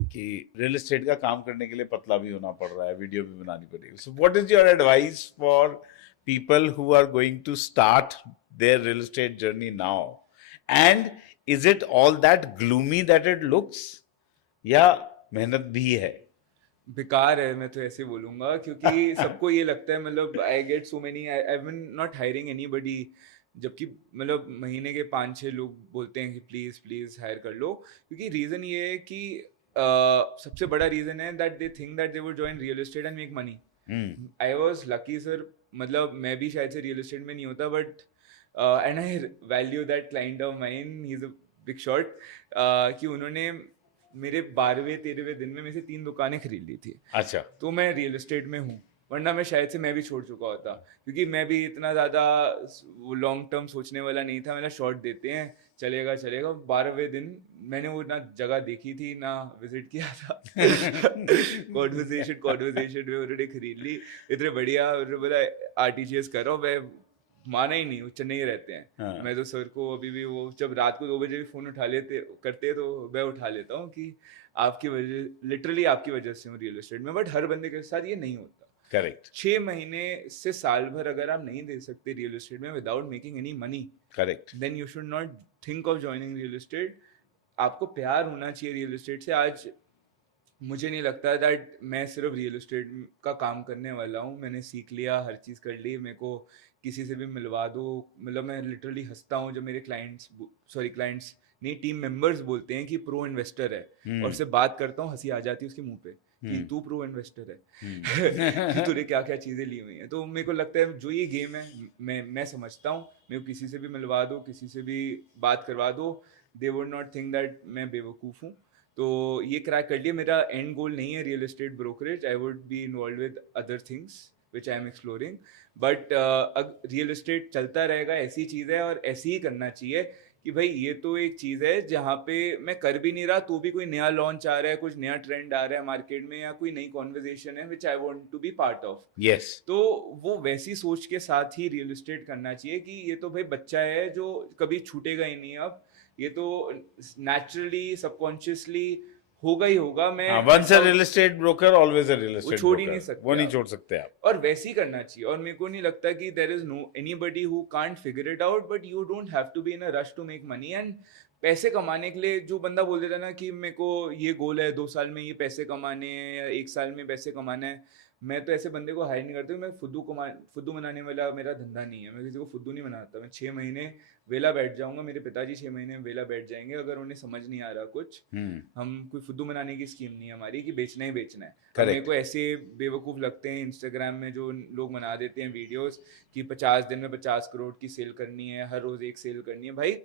कि रियल एस्टेट का काम करने के लिए पतला भी होना पड़ रहा है, वीडियो भी बनानी पड़ेगी। So what is your advice for people who are going to start their real estate journey now, and is it all that gloomy that it looks, या मेहनत भी है? बेकार है, मैं तो ऐसे बोलूंगा, क्योंकि सबको ये लगता है, मतलब I get so many, I been not hiring anybody, जबकि मतलब महीने के 5-6 लोग बोलते हैं कि प्लीज प्लीज हायर कर लो। क्योंकि रीजन ये है कि सबसे बड़ा रीजन है that they think that they would join real estate and make money. I was lucky sir, मतलब मैं भी शायद से रियल एस्टेट में नहीं होता, but and I value that client of mine, he is a big shot, कि उन्होंने मेरे 12वें-13वें दिन में मेरे से 3 दुकानें खरीद ली थी। अच्छा। तो मैं रियल एस्टेट में हूँ, वरना मैं शायद से मैं भी छोड़ चुका होता, क्योंकि मैं भी इतना ज़्यादा लॉन्ग टर्म सोचने वाला नहीं था। मेरा शॉर्ट देते हैं, चलेगा चलेगा। 12वें दिन मैंने वो ना जगह देखी थी ना विजिट किया था। कॉन्वर्सेशन में उन्होंने खरीद ली, इतने बढ़िया। उन्होंने बोला आरटीजीएस करो, मैं माना ही नहीं। वो चेन्नई रहते हैं। हाँ। मैं तो सर को अभी भी, वो जब रात को 2 बजे भी फोन उठा लेते करते तो मैं उठा लेता हूँ कि आपकी वजह, लिटरली आपकी वजह से हूँ रियल एस्टेट में। बट हर बंदे के साथ ये नहीं होता। करेक्ट। 6 महीने से साल भर अगर आप नहीं दे सकते रियल एस्टेट में without making any money, correct. Then you should not think of joining real estate. आपको प्यार होना चाहिए रियल एस्टेट से। आज मुझे नहीं लगता दैट मैं सिर्फ रियल एस्टेट का काम करने वाला हूँ। मैंने सीख लिया, हर चीज़ कर ली। मेरे को किसी से भी मिलवा दो, मतलब मैं लिटरली हंसता हूँ जब मेरे क्लाइंट्स नहीं, टीम मेंबर्स बोलते हैं कि प्रो इन्वेस्टर है, और उससे बात करता हूँ, हंसी आ जाती है उसके मुंह पे कि तू प्रो इन्वेस्टर है। कि तूने क्या क्या चीज़ें ली हुई हैं। तो मेरे को लगता है जो ये गेम है, मैं समझता हूँ। मेरे को किसी से भी मिलवा दो, किसी से भी बात करवा दो, they would not think that मैं बेवकूफ़ हूँ। तो ये क्रैक कर लिया। मेरा एंड गोल नहीं है real estate brokerage. I would be involve with other things which I am exploring. But real estate चलता रहेगा, ऐसी चीज़ है, और ऐसे ही करना चाहिए कि भाई ये तो एक चीज़ है जहाँ पे मैं कर भी नहीं रहा तो भी कोई नया लॉन्च आ रहा है, कुछ नया ट्रेंड आ रहा है मार्केट में, या कोई नई कॉन्वर्जेशन है which I want to be part of. Yes. तो वो वैसी सोच के साथ ही रियल एस्टेट करना चाहिए कि ये तो भाई बच्चा है जो कभी छूटेगा ही नहीं। अब ये तो नेचुरली, सबकॉन्शियसली होगा ही होगा। मैं once a real estate broker always a real वो एस्टेट छोड़ ही ब्रोकर, नहीं सकते वो नहीं आप। छोड़ सकते आप। और वैसे ही करना चाहिए। और मेरे को नहीं लगता कि there is no anybody who can't figure it out, but you don't have to be in a rush to make money. And पैसे कमाने के लिए जो बंदा बोल देता है ना कि मेरे को ये गोल है 2 साल में ये पैसे कमाने हैं या 1 साल में पैसे कमाना है, मैं तो ऐसे बंदे को हायर नहीं करता। मैं फुद्दू बनाने वाला मेरा धंधा नहीं है। मैं किसी को फुद्दू नहीं बनाता। मैं 6 महीने वेला बैठ जाऊंगा, मेरे पिताजी 6 महीने वेला बैठ जाएंगे अगर उन्हें समझ नहीं आ रहा कुछ। हम कोई फुद्दू बनाने की स्कीम नहीं है हमारी कि बेचना ही बेचना है। अब मेरे को ऐसे बेवकूफ़ लगते हैं इंस्टाग्राम में जो लोग बना देते हैं वीडियोस कि 50 दिन में 50 करोड़ की सेल करनी है, हर रोज एक सेल करनी है। भाई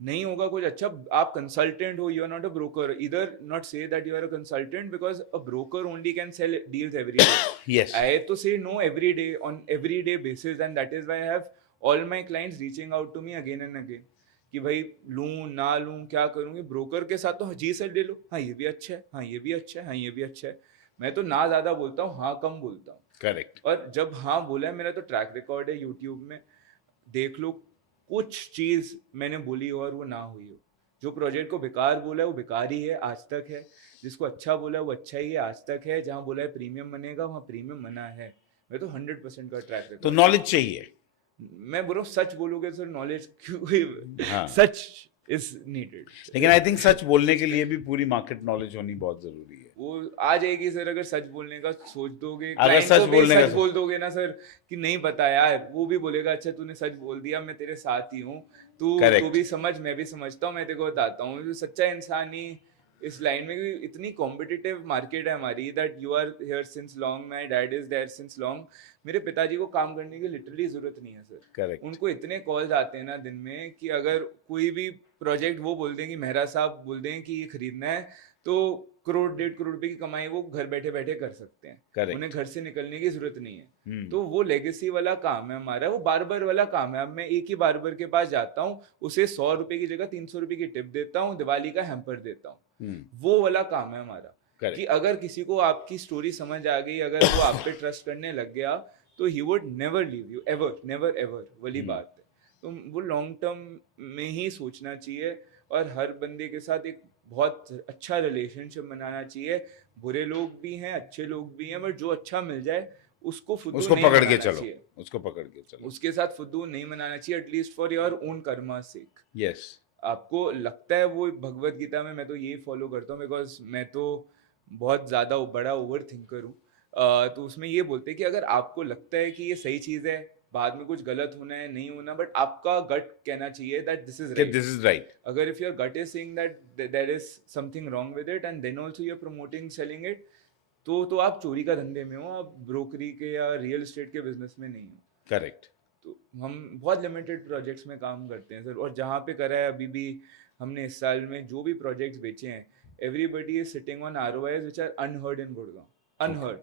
नहीं होगा कुछ अच्छा। आप कंसल्टेंट हो, you are not a broker. इधर not say that you are a consultant because a broker only can sell deals every day. Yes. I to say no every day on everyday basis, and that is why I have all my clients reaching out to me again and again कि भाई लूं ना लूं क्या करूंगी। ब्रोकर के साथ तो जी सर ले लो, हाँ ये भी अच्छा है, हाँ ये भी अच्छा है, हाँ ये भी अच्छा है। मैं तो ना ज्यादा बोलता हूँ, हाँ कम बोलता हूँ। करेक्ट। और जब हाँ बोला है, मेरा तो ट्रैक रिकॉर्ड है यूट्यूब में, देख लो। कुछ चीज मैंने बोली हो और वो ना हुई हो। जो प्रोजेक्ट को बेकार बोला है वो बेकार ही है, आज तक है। जिसको अच्छा बोला है वो अच्छा ही है, आज तक है। जहाँ बोला है प्रीमियम बनेगा वहाँ प्रीमियम बना है। मैं तो 100% का ट्रैक तो रिकॉर्ड। नॉलेज चाहिए। मैं बोल रहा हूँ सच बोलोगे सर, नॉलेज क्यों, हाँ। Such is needed. लेकिन आई थिंक सच बोलने के लिए भी पूरी मार्केट नॉलेज होनी बहुत जरूरी है। वो आ जाएगी सर, अगर सच बोलने का सोच दोगे, अगर क्लाइंट सच को भी बोलने का सच बोल दोगे ना सर कि नहीं पता यार, वो भी बोलेगा अच्छा तूने सच बोल दिया, मैं तेरे साथ ही हूँ, तू भी समझ, मैं भी समझता हूँ, मैं तेरे को बताता हूँ। जो सच्चा इंसान ही इस लाइन में, क्योंकि इतनी कॉम्पिटिटिव मार्केट है हमारी, that you are here since long, my dad is there since long. मेरे पिताजी को काम करने की लिटरली जरूरत नहीं है सर। करेक्ट। उनको इतने कॉल्स आते हैं ना दिन में कि अगर कोई भी प्रोजेक्ट वो बोल दें कि मेहरा साहब बोल दें कि ये खरीदना है, तो करोड़ 1.5 करोड़ रुपए की कमाई वो घर बैठे बैठे कर सकते हैं। Correct. उन्हें घर से निकलने की जरूरत नहीं है। तो वो लेगेसी वाला काम है हमारा, वो बार्बर वाला काम है। अब मैं एक ही बार्बर के पास जाता हूँ, उसे 100 रुपए की जगह 300 रुपए की टिप देता हूँ, दिवाली का हैम्पर देता हूँ। वो वाला काम है हमारा। Correct. कि अगर किसी को आपकी स्टोरी समझ आ गई, अगर वो आप पे ट्रस्ट करने लग गया, तो he would never leave you, ever, never ever वाली बात है। तो वो लॉन्ग टर्म में ही सोचना चाहिए, और हर बंदे के साथ एक बहुत अच्छा रिलेशनशिप बनाना चाहिए। बुरे लोग भी हैं, अच्छे लोग भी हैं, बट जो अच्छा मिल जाए उसको फुद्दू उसको नहीं पकड़ के मनाना चलो, चाहिए। उसको पकड़ के चलो, उसके साथ फुद्दू नहीं मनाना चाहिए, at least for your own karma sake. Yes. आपको लगता है वो भगवत गीता में, मैं तो यही फॉलो करता हूँ, बिकॉज मैं तो बहुत ज़्यादा बड़ा ओवर थिंकर हूँ। तो उसमें ये बोलते हैं कि अगर आपको लगता है कि ये सही चीज़ है, बाद में कुछ गलत होना है, नहीं होना, बट आपका गट कहना चाहिए that this is right. This is right. अगर if your gut is saying that there is something wrong with it, and then also you are promoting selling it, तो आप चोरी का धंधे में हो, आप ब्रोकरी के या रियल एस्टेट के बिजनेस में नहीं हो। करेक्ट। तो हम बहुत लिमिटेड प्रोजेक्ट्स में काम करते हैं सर, और जहाँ पे करा है अभी भी हमने इस साल में जो भी प्रोजेक्ट्स बेचे हैं, everybody is sitting on ROIs which are unheard in Gurgaon, unheard.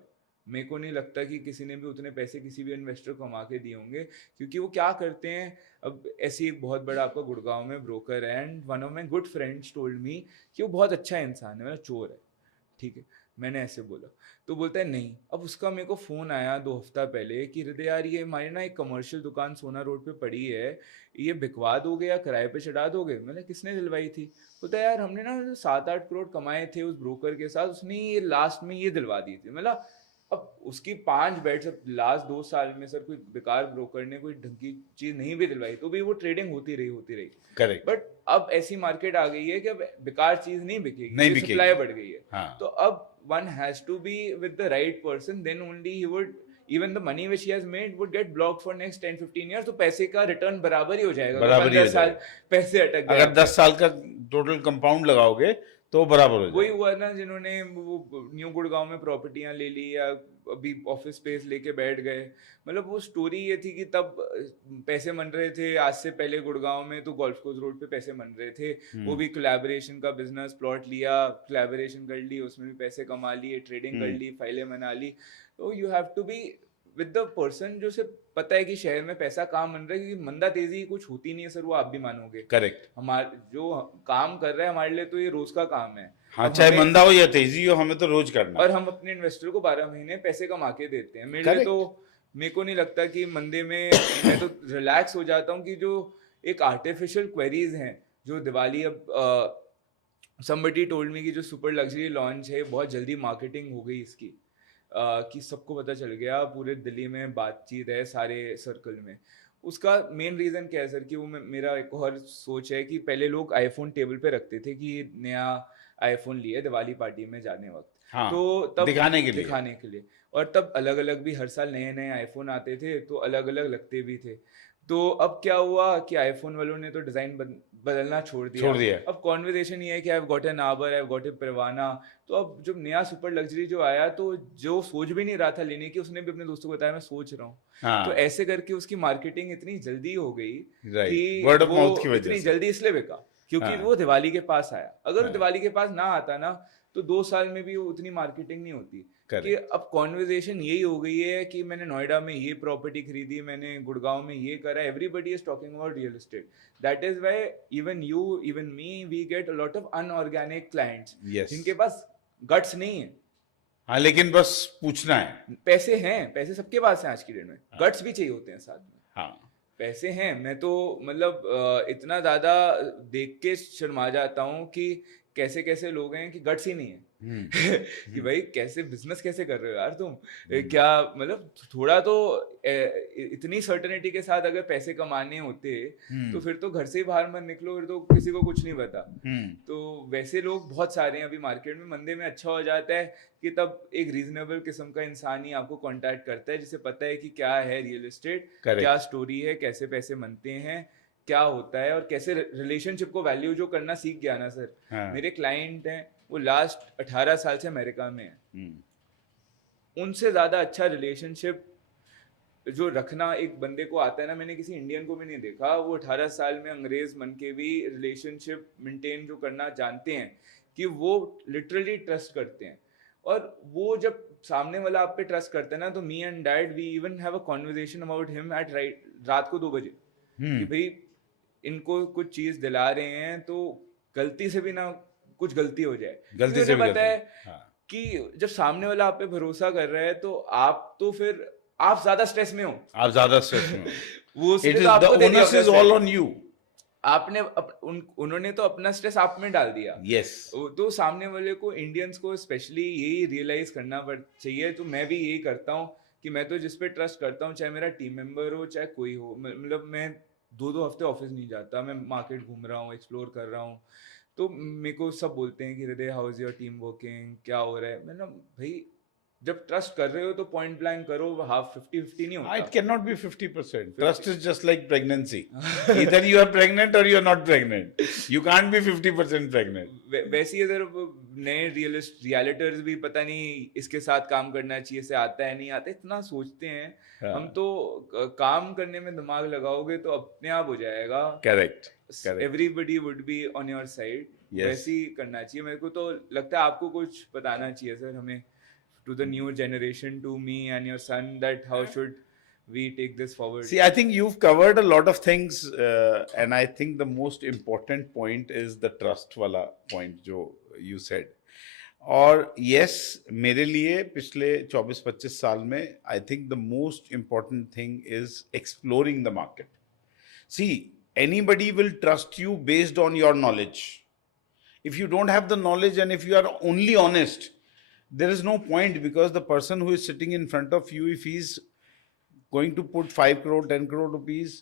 मेरे को नहीं लगता कि किसी ने भी उतने पैसे किसी भी इन्वेस्टर को कमा के दिए होंगे, क्योंकि वो क्या करते हैं। अब ऐसी एक बहुत बड़ा आपका गुड़गांव में ब्रोकर है, and one of my good friends told me कि वो बहुत अच्छा इंसान है, मतलब चोर है, ठीक है, मैंने ऐसे बोला, तो बोलता है नहीं। अब उसका मेरे को फ़ोन आया 2 हफ्ता पहले कि हृदय यार, ये हमारी ना एक कमर्शियल दुकान सोना रोड पे पड़ी है, ये बिकवा दोगे या किराए पे चढ़ा दोगे? मैंने किसने दिलवाई थी? बोलता है यार हमने ना 7-8 करोड़ कमाए थे उस ब्रोकर के साथ, उसने ये लास्ट में ये दिलवा दी थी। मतलब अब उसकी 5 बेड्स, अब लास्ट 2 साल में सर कोई बेकार ब्रोकर ने कोई ढंग की चीज़ नहीं भी दिलवाई, तो भी वो ट्रेडिंग होती रही। करेक्ट। बट अब ऐसी मार्केट आ गई है कि अब बेकार चीज़ नहीं बिकेगी, नहीं बिकेगी, सप्लाई बढ़ गई है। हाँ। तो अब one has to be with the right person, then only he would, even the money which he has made would get blocked for next 10-15 years, तो पैसे का रिटर्न बराबर ही हो जाएगा। बराबर ही हो 15 साल जाएगा। पैसे अटक गए, अगर 10 साल का टोटल कंपाउंड लगाओगे तो बराबर हो वही जाएगा। हुआ ना जिन्होंने वो न्यू गुड़गांव में प्रॉपर्टियां ले ली या अभी ऑफिस स्पेस लेके बैठ गए। मतलब वो स्टोरी ये थी कि तब पैसे मन रहे थे, आज से पहले गुड़गांव में तो गोल्फ कोर्स रोड पे पैसे मन रहे थे। वो भी कोलैबोरेशन का बिजनेस, प्लॉट लिया, कोलैबोरेशन कर ली, उसमें भी पैसे कमा लिए, ट्रेडिंग कर ली, फाइलें बना ली। तो you have to be with the person जो से पता है कि शहर में पैसा कहाँ बन रहा है, क्योंकि मंदा तेजी कुछ होती नहीं है सर, वो आप भी मानोगे। करेक्ट। हमारे जो काम कर रहे हैं हमारे लिए तो ये रोज का काम है। हाँ, चाहे मंदा हो या तेजी हो, हमें तो रोज करना है। और हम अपने इन्वेस्टर को 12 महीने पैसे कमा के देते हैं। मेरे लिए तो, मेरे को नहीं लगता कि मंदे में मैं तो रिलैक्स हो जाता हूँ कि जो एक आर्टिफिशियल क्वेरीज हैं जो दिवाली, अब somebody told me कि जो सुपर लग्जरी लॉन्च है बहुत जल्दी मार्केटिंग हो गई इसकी, कि सबको पता चल गया, पूरे दिल्ली में बातचीत है सारे सर्कल में। उसका मेन रीज़न क्या है सर कि वो मेरा एक और सोच है कि पहले लोग आईफोन टेबल पे रखते थे कि नया आईफोन लिए दिवाली पार्टी में जाने वक्त, हाँ, तो तब दिखाने के लिए। और तब अलग अलग भी हर साल नए नए आईफोन आते थे, तो अलग अलग लगते भी थे। तो अब क्या हुआ कि आईफोन वालों ने तो डिज़ाइन बदलना छोड़ दिया। अब कॉन्वर्सेशन ये है कि आई हैव गॉट एन आबर, आई हैव गॉट ए परवाना। तो अब जब नया सुपर लग्जरी जो आया, तो जो सोच भी नहीं रहा था लेने की, उसने भी अपने दोस्तों को बताया मैं सोच रहा हूँ। हाँ। तो ऐसे करके उसकी मार्केटिंग इतनी जल्दी हो गई कि वर्ड ऑफ माउथ की वजह इतनी से जल्दी इसलिए बिका क्योंकि वो दिवाली के पास आया। अगर दिवाली के पास ना आता ना, तो 2 साल में भी उतनी मार्केटिंग नहीं होती। कि अब कॉन्वर्सेशन यही हो गई है कि मैंने नोएडा में ये प्रॉपर्टी खरीदी, मैंने गुड़गांव में ये करा, everybody is talking about real estate. That is why even you, even me, we get a lot of unorganic clients जिनके पास गट्स नहीं है। हाँ, लेकिन बस पूछना है। पैसे हैं, पैसे सबके पास हैं आज की डेट में, गट्स भी चाहिए होते हैं साथ में। हाँ, पैसे हैं। मैं तो मतलब इतना ज़्यादा देख के शर्मा जाता हूँ कि कैसे कैसे लोग हैं कि गट्स ही नहीं है कि भाई कैसे बिजनेस कैसे कर रहे हो यार तुम, क्या मतलब थोड़ा तो इतनी सर्टेनिटी के साथ अगर पैसे कमाने होते तो फिर तो घर से ही बाहर मत निकलो, फिर तो किसी को कुछ नहीं पता। तो वैसे लोग बहुत सारे हैं अभी मार्केट में। मंदे में अच्छा हो जाता है कि तब एक रीजनेबल किस्म का इंसान ही आपको कांटेक्ट करता है जिसे पता है कि क्या है रियल एस्टेट, क्या स्टोरी है, कैसे पैसे बनते हैं, क्या होता है, और कैसे रिलेशनशिप को वैल्यू जो करना सीख गया ना सर। मेरे क्लाइंट हैं वो लास्ट 18 साल से अमेरिका में है, उनसे ज्यादा अच्छा रिलेशनशिप जो रखना एक बंदे को आता है ना, मैंने किसी इंडियन को भी नहीं देखा। वो 18 साल में अंग्रेज बन के भी रिलेशनशिप मेंटेन जो करना जानते हैं, कि वो लिटरली ट्रस्ट करते हैं। और वो जब सामने वाला आप पे ट्रस्ट करता है ना, तो me and dad we even have a conversation about him at रात को 2 बजे कि भाई इनको कुछ चीज दिला रहे हैं तो गलती से भी ना कुछ गलती हो जाए। गलती से भी पता है कि जब सामने वाला आप पे भरोसा कर रहा है तो आप तो फिर आप ज्यादा स्ट्रेस में हो, आप ज्यादा स्ट्रेस में हो। वो it is the onus is all on you. आपने उन्होंने तो अपना स्ट्रेस आप में डाल दिया। यस तो सामने वाले को, इंडियंस को स्पेशली यही रियलाइज करना चाहिए। तो मैं भी यही करता हूँ कि मैं तो जिस पे ट्रस्ट करता हूँ, चाहे मेरा टीम मेंबर हो चाहे कोई हो, मतलब मैं 2-2 हफ्ते ऑफिस नहीं जाता, मैं मार्केट घूम रहा हूँ, एक्सप्लोर कर रहा हूँ, तो मेरे को सब बोलते हैं कि हृदय how is your team working, क्या हो रहा है। मैंने भाई जब ट्रस्ट कर रहे हो तो पॉइंट ब्लैंक करो, हाफ 50-50 नहीं होता। It cannot be 50%. Trust is just like pregnancy. Either you are pregnant or you are not pregnant. You can't be 50% pregnant. वैसे ही अगर नए रियलिटर्स भी पता नहीं इसके साथ काम करना चाहिए, से आता है नहीं आता, इतना सोचते हैं। हम तो काम करने में दिमाग लगाओगे तो अपने आप हो जाएगा। Correct. Everybody would be on your side. वैसे ही करना चाहिए। मेरे को तो लगता है आपको कुछ बताना चाहिए सर हमें, to the new generation, to me and your son, that how should we take this forward? See, I think you've covered a lot of things, and I think the most important point is the trust wala point जो you said. और yes, मेरे लिए पिछले 24-25 साल में I think the most important thing is exploring the market. See, anybody will trust you based on your knowledge. If you don't have the knowledge and if you are only honest, there is no point, because the person who is sitting in front of you, if he's going to put 5 crore, 10 crore rupees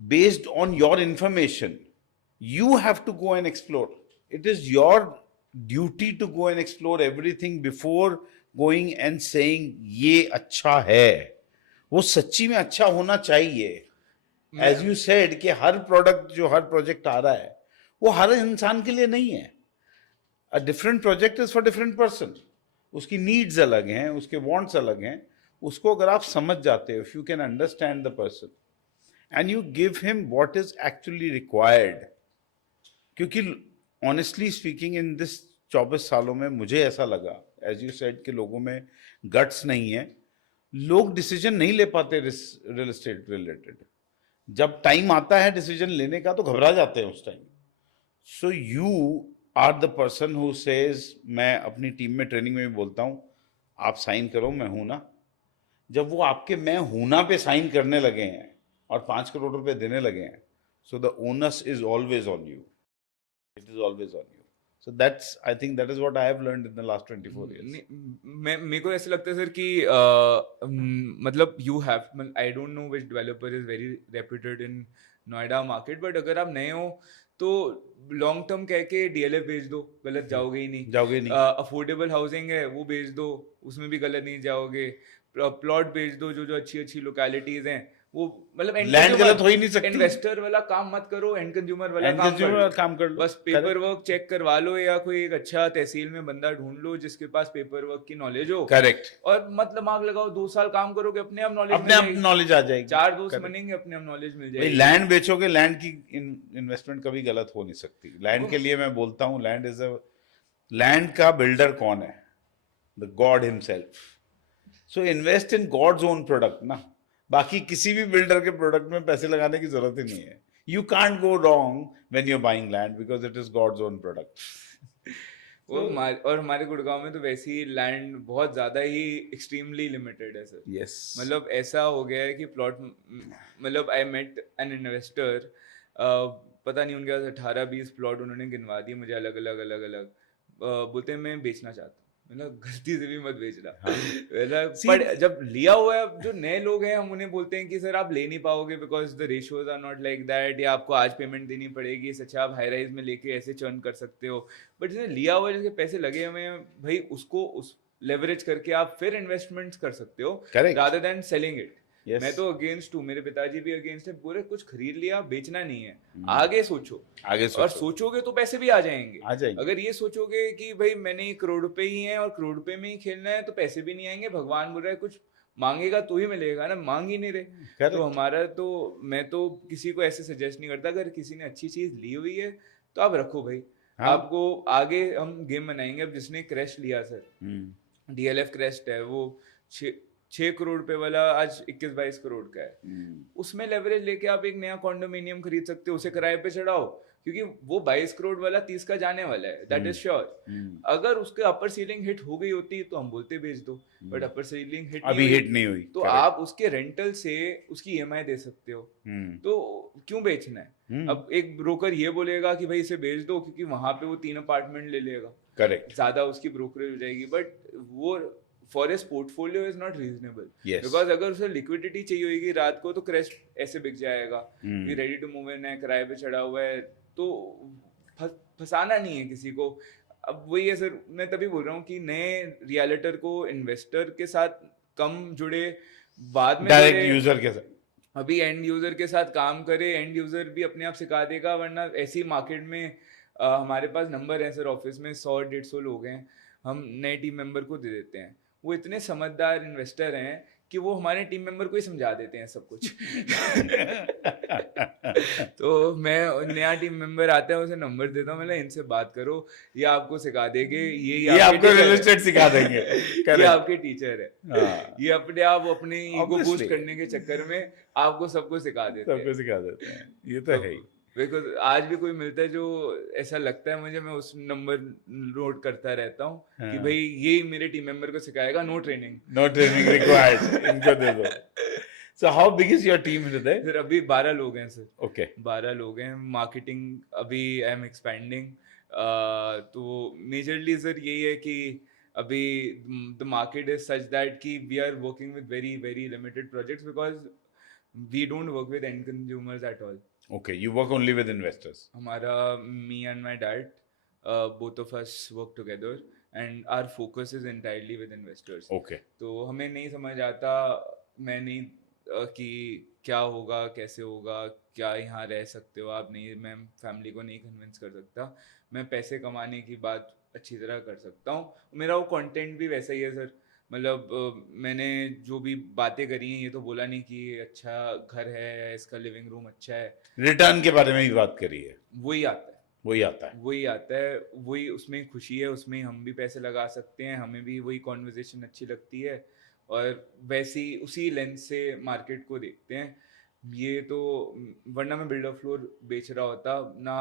based on your information, you have to go and explore. It is your duty to go and explore everything before going and saying ये अच्छा है। वो सच्ची में अच्छा होना चाहिए। As you said कि हर प्रोडक्ट जो हर प्रोजेक्ट आ रहा है वो हर इंसान के लिए नहीं है। A different project is for different person. उसकी नीड्स अलग हैं, उसके वांट्स अलग हैं। उसको अगर आप समझ जाते हो, if you can understand the person and you give him what is actually required, क्योंकि ऑनेस्टली स्पीकिंग इन दिस 24 सालों में मुझे ऐसा लगा, एज यू सेड, कि लोगों में गट्स नहीं है। लोग डिसीजन नहीं ले पाते रियल एस्टेट रिलेटेड। जब टाइम आता है डिसीजन लेने का तो घबरा जाते हैं उस time. So you are the person who says, मैं अपनी टीम में ट्रेनिंग में भी बोलता हूँ, आप साइन करो, मैं हूं ना। जब वो आपके मैं हूं ना पे साइन करने लगे हैं और 5 करोड़ रुपए देने लगे हैं, so the onus is always on you, it is always on you. So that's, I think that is what I have learned in the last 24 years. मेरे को ऐसे लगता है सर कि मतलब you have, I don't know which developer is very reputed in Noida market, but अगर आप नए हो तो लॉन्ग टर्म कह के डीएलएफ बेच दो, गलत जाओगे ही नहीं। अफोर्डेबल हाउसिंग है वो बेच दो, उसमें भी गलत नहीं जाओगे। प्लॉट बेच दो, जो जो अच्छी अच्छी लोकेलिटीज हैं वो, मतलब लैंड गलत हो ही नहीं सकती। इन्वेस्टर वाला काम मत करो, एंड कंज्यूमर वाला काम कर लो। बस पेपर वर्क चेक करवा लो, या कोई एक अच्छा तहसील में बंदा ढूंढ लो जिसके पास पेपर वर्क की नॉलेज हो। करेक्ट। और मत दिमाग लगाओ, 2 साल काम करोगे अपने आप नॉलेज आ जाएगी। 4 दोस्त बनेंगे, अपने आप नॉलेज मिल जाएगी। लैंड बेचोगे, लैंड की इन्वेस्टमेंट कभी गलत हो नहीं सकती। लैंड के लिए मैं बोलता हूँ, लैंड का बिल्डर कौन है? The God himself. So invest in God's own product ना। बाकी किसी भी बिल्डर के प्रोडक्ट में पैसे लगाने की जरूरत ही नहीं है। You can't go wrong when you are buying land because it is God's own product. और हमारे गुड़गांव में तो वैसे ही लैंड बहुत ज्यादा ही एक्सट्रीमली लिमिटेड है सर। यस, मतलब ऐसा हो गया है कि प्लॉट, मतलब आई मेट एन इन्वेस्टर, पता नहीं उनके पास 18-20 प्लॉट उन्होंने गिनवा दिए मुझे अलग अलग। बोलते हैं मैं बेचना चाहता हूँ। मतलब गलती से भी मत बेचना। मतलब पर जब लिया हुआ है, अब जो नए लोग हैं हम उन्हें बोलते हैं कि सर आप ले नहीं पाओगे because the ratios are not like that, या आपको आज पेमेंट देनी पड़ेगी, इससे अच्छा आप हाई राइज में लेके ऐसे चर्न कर सकते हो। बट जिसने लिया हुआ है, जिसके पैसे लगे हुए हैं भाई, उसको उस लेवरेज करके आप फिर इन्वेस्टमेंट्स कर सकते हो रादर देन सेलिंग इट। मैं तो अगेंस्ट हूँ, मेरे पिताजी भी अगेंस्ट है, पूरे कुछ खरीद लिया बेचना नहीं है, आगे सोचो। और सोचोगे तो पैसे भी आ जाएंगे। अगर ये सोचोगे कि भाई मैंने 1 करोड़ रुपए ही है और करोड़ रुपए में ही खेलना है, तो पैसे भी नहीं आएंगे। भगवान बोल रहा है कुछ मांगेगा तो ही मिलेगा ना, मांग ही नहीं रहे। तो मैं तो किसी को ऐसे सजेस्ट नहीं करता, अगर किसी ने अच्छी चीज ली हुई है तो आप रखो भाई। आपको आगे हम गेम बनाएंगे। अब जिसने क्रैश लिया सर, DLF क्रैश है, वो 6 करोड़ रुपए वाला आज 21-22 करोड़ का है। उसमें लेवरेज लेके आप एक नया कॉन्डोमिनियम खरीद सकते हो, उसे किराए पे चढ़ाओ, क्योंकि वो 22 करोड़ वाला 30 का जाने वाला है, दैट इज श्योर। अगर उसके अपर सीलिंग हिट हो गई होती तो हम बोलते बेच दो, बट अपर सीलिंग हिट नहीं हुई तो आप उसके रेंटल से उसकी EMI दे सकते हो। तो क्यों बेचना है? अब एक ब्रोकर ये बोलेगा कि भाई इसे बेच दो, क्योंकि वहां पे वो 3 अपार्टमेंट ले लेगा, करेक्ट, ज्यादा उसकी ब्रोकरेज हो जाएगी, बट वो for his portfolio is not reasonable. Because अगर उसे लिक्विडिटी चाहिए होगी रात को, तो क्रैश ऐसे बिक जाएगा कि रेडी टू मूव इन है, किराए पे चढ़ा हुआ है, तो फंसाना नहीं है किसी को। अब वही है सर, मैं तभी बोल रहा हूँ कि नए रियलिटर को इन्वेस्टर के साथ कम जुड़े, बाद में डायरेक्ट यूजर के साथ, अभी एंड यूजर के साथ काम करे, एंड यूजर भी अपने आप सिखा देगा। वरना ऐसी मार्केट में हमारे पास नंबर है सर ऑफिस में, 100-150 लोग हैं, हम नए टीम मेंबर को दे देते हैं। वो इतने समझदार इन्वेस्टर हैं कि वो हमारे टीम मेंबर को ही समझा देते हैं सब कुछ। तो मैं नया टीम मेंबर आता है, उसे नंबर देता हूँ, मैं इनसे बात करो, ये आपको सिखा देंगे, ये आपको रियल एस्टेट सिखा देंगे। ये आपके टीचर है। ये अपने आप अपने ईगो बूस्ट करने के चक्कर में आपको सबको सिखा देते हैं। ये तो है ही। बिकॉज आज भी कोई मिलता है जो ऐसा लगता है मुझे, मैं उस नंबर नोट करता रहता हूँ कि भाई ये मेरे टीम मेंबर को सिखाएगा, नो ट्रेनिंग रिक्वायर्ड, इनको दे दो। So how big is your team today? Sir अभी 12 लोग हैं सर। Okay. 12 लोग हैं। मार्केटिंग अभी आई एम एक्सपेंडिंग। तो मेजरली सर यही है कि अभी the market is such that कि we are working with very very limited projects, because we don't work with end consumers at all. Okay, you work only with investors. हमारा me and my dad, both of us work together and our focus is entirely with investors. Okay. तो हमें नहीं समझ आता, मैं नहीं कि क्या होगा, कैसे होगा, क्या यहाँ रह सकते हो आप, नहीं, मैं फैमिली को नहीं कन्विंस कर सकता। मैं पैसे कमाने की बात अच्छी तरह कर सकता हूँ, मेरा वो कंटेंट भी वैसा ही है सर। मतलब मैंने जो भी बातें करी हैं, ये तो बोला नहीं कि अच्छा घर है, इसका लिविंग रूम अच्छा है, रिटर्न के बारे में भी बात करी है। वही आता है, वही उसमें खुशी है, उसमें हम भी पैसे लगा सकते हैं, हमें भी वही कॉन्वर्जेशन अच्छी लगती है, और वैसी उसी लेंस से मार्केट को देखते हैं। ये तो वरना मैं बिल्डर फ्लोर बेच रहा होता ना,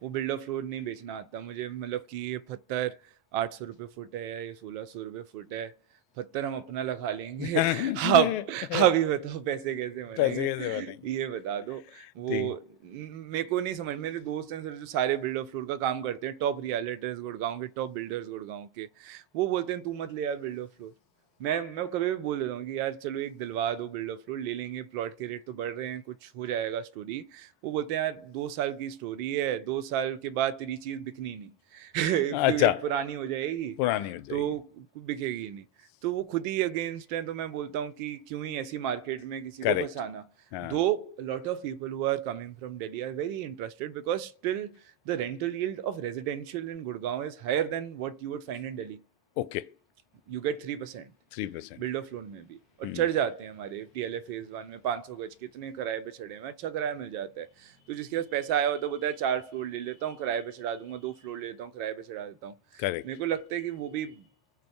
वो बिल्डर फ्लोर नहीं बेचना आता मुझे। मतलब कि ये पत्थर 800 रुपये फुट है या ये 1600 रुपये फुट है, पत्थर हम अपना लगा लेंगे। आप अभी बताओ पैसे कैसे बनेंगे, ये बता दो। वो मेरे को नहीं समझ। मेरे दोस्त हैं सर जो सारे बिल्डर फ्लोर का काम करते हैं, टॉप रियलिटर्स गुड़गांव के, टॉप बिल्डर्स गुड़गांव के, वो बोलते हैं तू मत ले यार बिल्डर फ्लोर। मैं कभी भी बोल देता हूँ कि यार चलो एक दिलवा दो, बिल्डर फ्लोर ले लेंगे, प्लॉट के रेट तो बढ़ रहे हैं, कुछ हो जाएगा स्टोरी। वो बोलते हैं यार 2 साल की स्टोरी है, 2 साल के बाद तेरी चीज़ बिकनी नहीं। अच्छा, पुरानी हो जाएगी तो बिकेगी नहीं। तो वो खुद ही अगेंस्ट है। तो मैं बोलता हूँ कि क्यों ही ऐसी मार्केट में किसी को फंसाना। Though lot of people who are coming from Delhi are very interested, because still the rental yield of residential in Gurgaon is higher than what you would find in Delhi. Okay, you get 3% builder floor में भी, और चढ़ जाते हैं हमारे TLF फेज 1 में 500 गज के इतने किराए पे चढ़े हुए, अच्छा किराया मिल जाता है। तो जिसके पास पैसा आया होता है बोलता है 4 फ्लोर ले लेता हूँ, किराए पे चढ़ा दूंगा, 2 फ्लोर ले लेता हूँ, किराए पे चढ़ा देता हूँ। मेरे को लगता है कि वो भी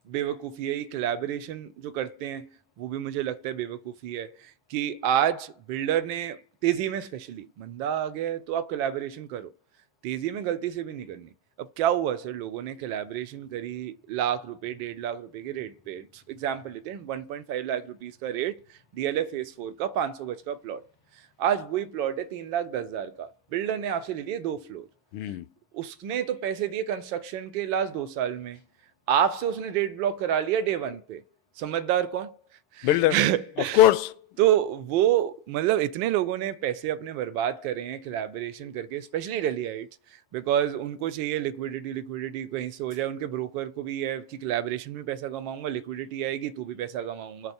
बेवकूफ़ी है। ये कोलैबोरेशन जो करते हैं वो भी मुझे लगता है बेवकूफ़ी है, कि आज बिल्डर ने तेज़ी में, स्पेशली मंदा आ गया है तो आप कोलैबोरेशन करो, तेज़ी में गलती से भी नहीं करनी। अब क्या हुआ सर, लोगों ने कोलैबोरेशन करी, लाख रुपए 1.5 लाख रुपए के रेट पे, एग्जाम्पल लेते हैं 1.5 लाख रुपीज़ का रेट, DLF फेज 4 का 500 गज का प्लॉट। आज वही प्लॉट है 3,10,000 का, बिल्डर ने आपसे ले लिए 2 फ्लोर, हम्म, उसने तो पैसे दिए कंस्ट्रक्शन के लास्ट 2 साल में, आपसे उसने रेट ब्लॉक करा लिया डे 1 पे, समझदार कौन? Builder of course. तो वो मतलब इतने लोगों ने पैसे अपने बर्बाद करे हैं कोलैबोरेशन करके, स्पेशली डेलीइट्स, बिकॉज उनको चाहिए लिक्विडिटी, लिक्विडिटी कहीं से हो जाए, उनके ब्रोकर को भी है कि कोलैबोरेशन में पैसा कमाऊंगा, लिक्विडिटी आएगी तो भी पैसा कमाऊंगा।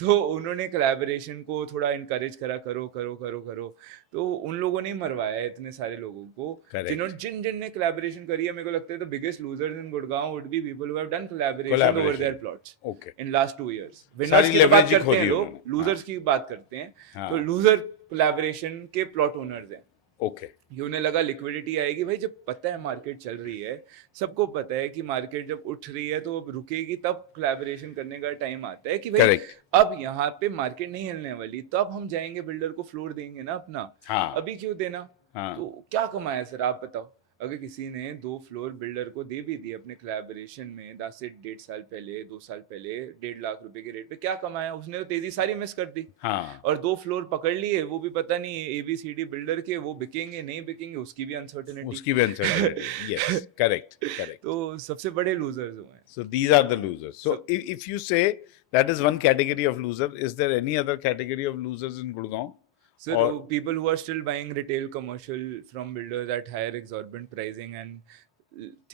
तो उन्होंने कोलैबोरेशन को थोड़ा इनकरेज करा, करो करो करो करो, तो उन लोगों ने ही मरवाया है इतने सारे लोगों को। Correct. जिन्होंने जिन ने कोलैबोरेशन करी है, मेरे को लगता है the biggest losers in Gurgaon would be people who have done collaboration over their plots okay, in last 2 years। सारी विनर्स की बात leverage ही करते खो हैं दी लोग, उन्होंने। लूजर्स की बात करते हैं, हाँ। तो लूजर कोलैबोरेशन के प्लॉट ओनर्स हैं। ओके, ये उन्हें लगा लिक्विडिटी आएगी, भाई जब पता है मार्केट चल रही है, सबको पता है कि मार्केट जब उठ रही है तो अब रुकेगी, तब कोलैबोरेशन करने का टाइम आता है कि भाई करेक्ट, अब यहाँ पे मार्केट नहीं हिलने वाली, तो अब हम जाएंगे बिल्डर को फ्लोर देंगे ना अपना, हाँ अभी क्यों देना? हाँ, तो क्या कमाया सर आप बताओ? अगर किसी ने 2 फ्लोर बिल्डर को दे भी दिए अपने कोलैबोरेशन में 10 से 1.5 साल पहले, 2 साल पहले, 1.5 लाख रुपए के रेट पे, क्या कमाया उसने? तो तेजी सारी मिस कर दी। हाँ, और 2 फ्लोर पकड़ लिए, वो भी पता नहीं ABCD बिल्डर के, वो बिकेंगे नहीं बिकेंगे उसकी भी अनसर्टेनिटी। उसकी भी अनसर्टेनिटी, यस, करेक्ट करेक्ट। तो सबसे बड़े लूजर्स हुए हैं। So these are the losers. So if you say that is one category of loser, is there any other category of losers in Gurgaon? So Or- people who are still buying retail commercial from builders at higher exorbitant pricing and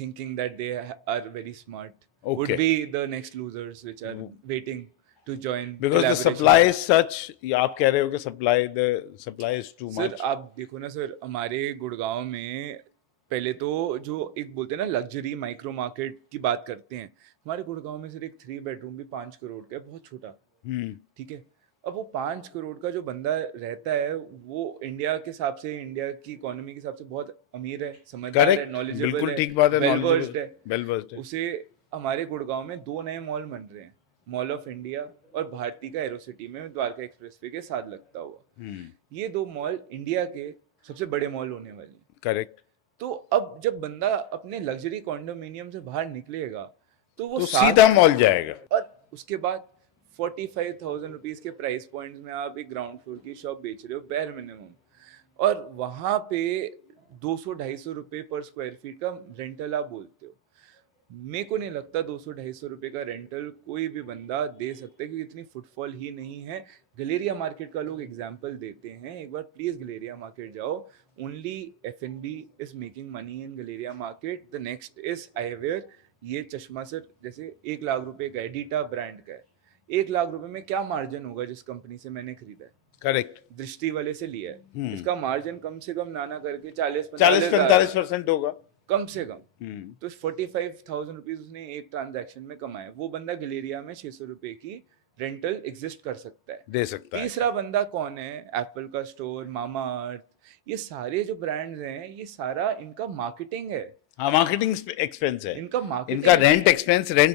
thinking that they are very smart would Okay. be the next losers which are waiting to join Because the collaboration. supply is such, या आप कह रहे हो कि the supply is too sir much. आप देखो ना सर, हमारे गुड़गांव में पहले तो जो एक बोलते हैं ना लग्जरी माइक्रो मार्केट की बात करते हैं, हमारे गुड़गांव में सर एक 3 बेडरूम भी 5 करोड़ का है, बहुत छोटा, ठीक है। अब वो 5 करोड़ का जो बंदा रहता है, वो इंडिया के हिसाब से, इंडिया की इकोनॉमी के हिसाब से बहुत अमीर है, समझदार है, करेक्ट, नॉलेजेबल बिल्कुल है, ठीक बात है, वेल knowledgeable, वर्स्ड है। well versed है। उसे हमारे गुड़गांव में 2 नए मॉल बन रहे हैं, मॉल ऑफ इंडिया और भारती का एरोसिटी में द्वारका एक्सप्रेसवे के साथ लगता हुआ। ये 2 मॉल इंडिया के सबसे बड़े मॉल होने वाले हैं। करेक्ट। तो अब जब बंदा अपने लग्जरी कॉन्डोमिनियम से बाहर निकलेगा तो वो तो साथ- सीधा मॉल जाएगा। और उसके बाद 45,000 रुपीज के प्राइस पॉइंट्स में आप एक ग्राउंड फ्लोर की शॉप बेच रहे हो बेयर मिनिमम, और वहां पे 200-250 रुपए पर स्क्वायर फीट का रेंटल आप बोलते हो। मेरे को नहीं लगता 200-250 रुपए का रेंटल कोई भी बंदा दे सकता है, क्योंकि इतनी फुटफॉल ही नहीं है। गलेरिया मार्केट का लोग एग्जाम्पल देते हैं, एक बार प्लीज गलेरिया मार्केट जाओ। Only F&B is making money in Galleria market. The next is eyewear. ये चश्मा सर जैसे 1 लाख रुपए का है, डीटा ब्रांड का है। 1 लाख रुपए में क्या मार्जिन होगा जिस कंपनी से मैंने खरीदा है? करेक्ट, दृष्टि वाले से लिया है, इसका मार्जिन कम से कम नाना करके 40-45% होगा कम से कम। तो 45,000 रुपीज उसने एक ट्रांजैक्शन में कमाए। वो बंदा गलेरिया में 600 रुपए की रेंटल एग्जिस्ट कर सकता है, दे सकता है। तीसरा बंदा कौन है? एप्पल का स्टोर, मामा अर्थ, ये सारे जो ब्रांड्स हैं, ये सारा इनका मार्केटिंग है। हाँ, मार्केटिंग एक्सपेंस है इनका मार्केटिंग, इनका रेंट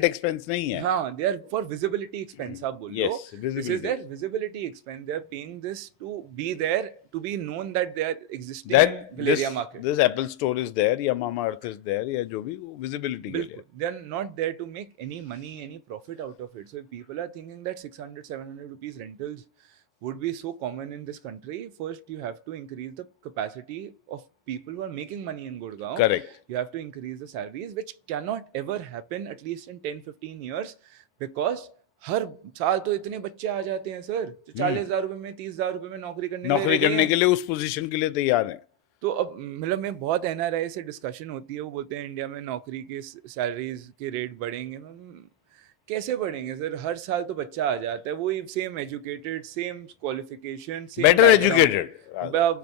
एक्सपेंस नहीं है। हाँ, they are for visibility expense आप बोल लो। Yes, this is visibility. Their visibility expense. They are paying this to be there, to be known that they are existing That इन Galleria market. this Apple store is there या मामा अर्थ is there या जो भी, वो विजिबिलिटी के लिए। बिल्कुल, they are not there to make any money, any profit out of it. So if people are thinking that 600-700 rupees rentals would be so common in this country, first you have to increase the capacity of people who are making money in Gurgaon. Correct. You have to increase the salaries, which cannot ever happen at least in 10-15 years, because हर साल तो इतने बच्चे आ जाते हैं सर, जो 40,000 रुपए में, 30,000 रुपए में नौकरी करने के लिए उस पोजीशन के लिए तैयार हैं। तो अब मतलब मैं बहुत NRI से डिस्कशन होती है, वो बोलते हैं इंडिया में नौकरी के सैलरीज के रेट बढ़ेंगे। कैसे बढ़ेंगे सर? हर साल तो बच्चा आ जाता है, वही same educated, same qualification, better educated,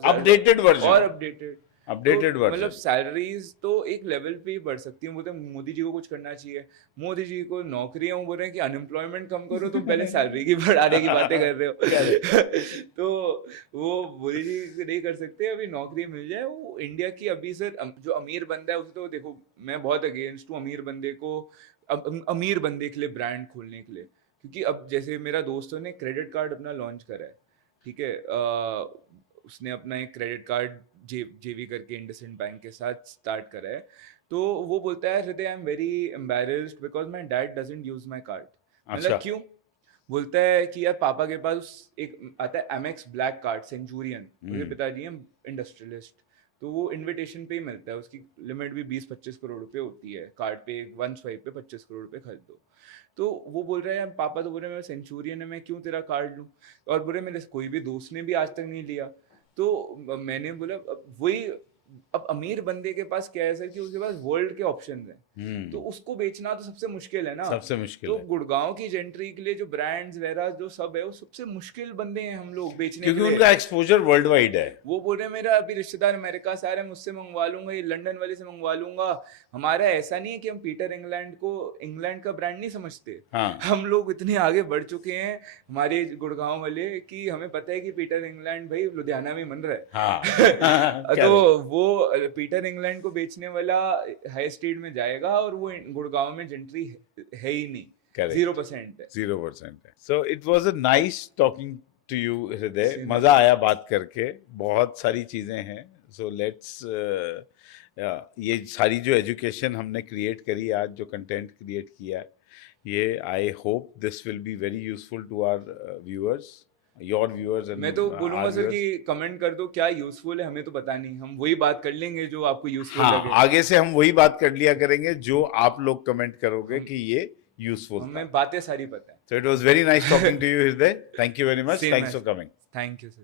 updated version, और अपडेटेड वर्जन। मतलब सैलरीज तो एक लेवल पे ही बढ़ सकती है। बोलते हैं मोदी जी को कुछ करना चाहिए, मोदी जी को नौकरियां, बोल रहे हैं कि अनएम्प्लॉयमेंट कम करो, तुम पहले सैलरी की बढ़ाने की बातें कर रहे हो। तो वो मोदी जी नहीं कर सकते, अभी नौकरी मिल जाए। वो इंडिया की अभी सर जो अमीर बंदा है उसे तो देखो, मैं बहुत अगेंस्ट हूँ अमीर बंदे को, अमीर बंदे के लिए ब्रांड खोलने के लिए। क्योंकि अब जैसे मेरा दोस्तों ने क्रेडिट कार्ड अपना लॉन्च करा है, ठीक है, उसने अपना एक क्रेडिट कार्ड जेवी करके इंडसइंड बैंक के साथ स्टार्ट करा है। तो वो बोलता है, हृदय, I am very embarrassed because my dad doesn't use my card. मतलब क्यों? बोलता है कि यार पापा के पास एक आता है एमएक्स ब्लैक कार्ड सेंचुरियन, मुझे पिताजी हैं इंडस्ट्रियलिस्ट, तो वो इनविटेशन पे ही मिलता है, उसकी लिमिट भी 20-25 करोड़ रुपए होती है, कार्ड पे वन स्वाइप पे 25 करोड़ रुपए खरीद दो। तो वो बोल रहे हैं, पापा तो बोल रहे हैं मैं सेंचुरियन है, मैं क्यों तेरा कार्ड लूँ, और बोल रहे मेरे कोई भी दोस्त ने भी आज तक नहीं लिया। तो मैंने बोला अब वही, अब अमीर बंदे के पास क्या है सर कि उसके पास वर्ल्ड के ऑप्शंस हैं, तो उसको बेचना तो सबसे मुश्किल है ना। सबसे मुश्किल तो है, गुड़गांव की जेंट्री के लिए जो ब्रांड्स वगैरह जो सब है वो सबसे मुश्किल बंदे हैं हम लोग बेचने क्योंकि के लिए। उनका एक्सपोजर वर्ल्ड वाइड है। वो बोल रहे हैं मेरा अभी रिश्तेदार अमेरिका से आ रहे हैं, मुझसे मंगवा लूंगा, ये लंदन वाले से मंगवा लूंगा। हमारा ऐसा नहीं है कि हम पीटर इंग्लैंड को इंग्लैंड का ब्रांड नहीं समझते, हाँ। हम लोग इतने आगे बढ़ चुके हैं हमारे गुड़गांव वाले कि हमें पता है कि पीटर इंग्लैंड भाई लुधियाना में बन रहा है। हाँ। तो वो पीटर इंग्लैंड को बेचने वाला हाई स्ट्रीट में जाएगा और वो गुड़गांव में जेंट्री है ही नहीं, 0% है। 0% है। So it was a nice talking to you Hriday, Same. मजा आया बात करके, बहुत सारी चीजें हैं। सो लेट्स ये सारी जो एजुकेशन हमने क्रिएट करी आज, जो कंटेंट क्रिएट किया है, ये I hope this will be very useful to our viewers, your viewers and मैं तो बोलूंगा सर कि कमेंट कर दो क्या यूजफुल है, हमें तो पता नहीं, हम वही बात कर लेंगे जो आपको यूजफुल हाँ, लगे। आगे से हम वही बात कर लिया करेंगे जो आप लोग कमेंट करोगे कि ये यूजफुल था। हमें बातें सारी पता है। So it was very nice talking to you, Hriday. Thank you very much. Same Thanks as- for coming. Thank you sir.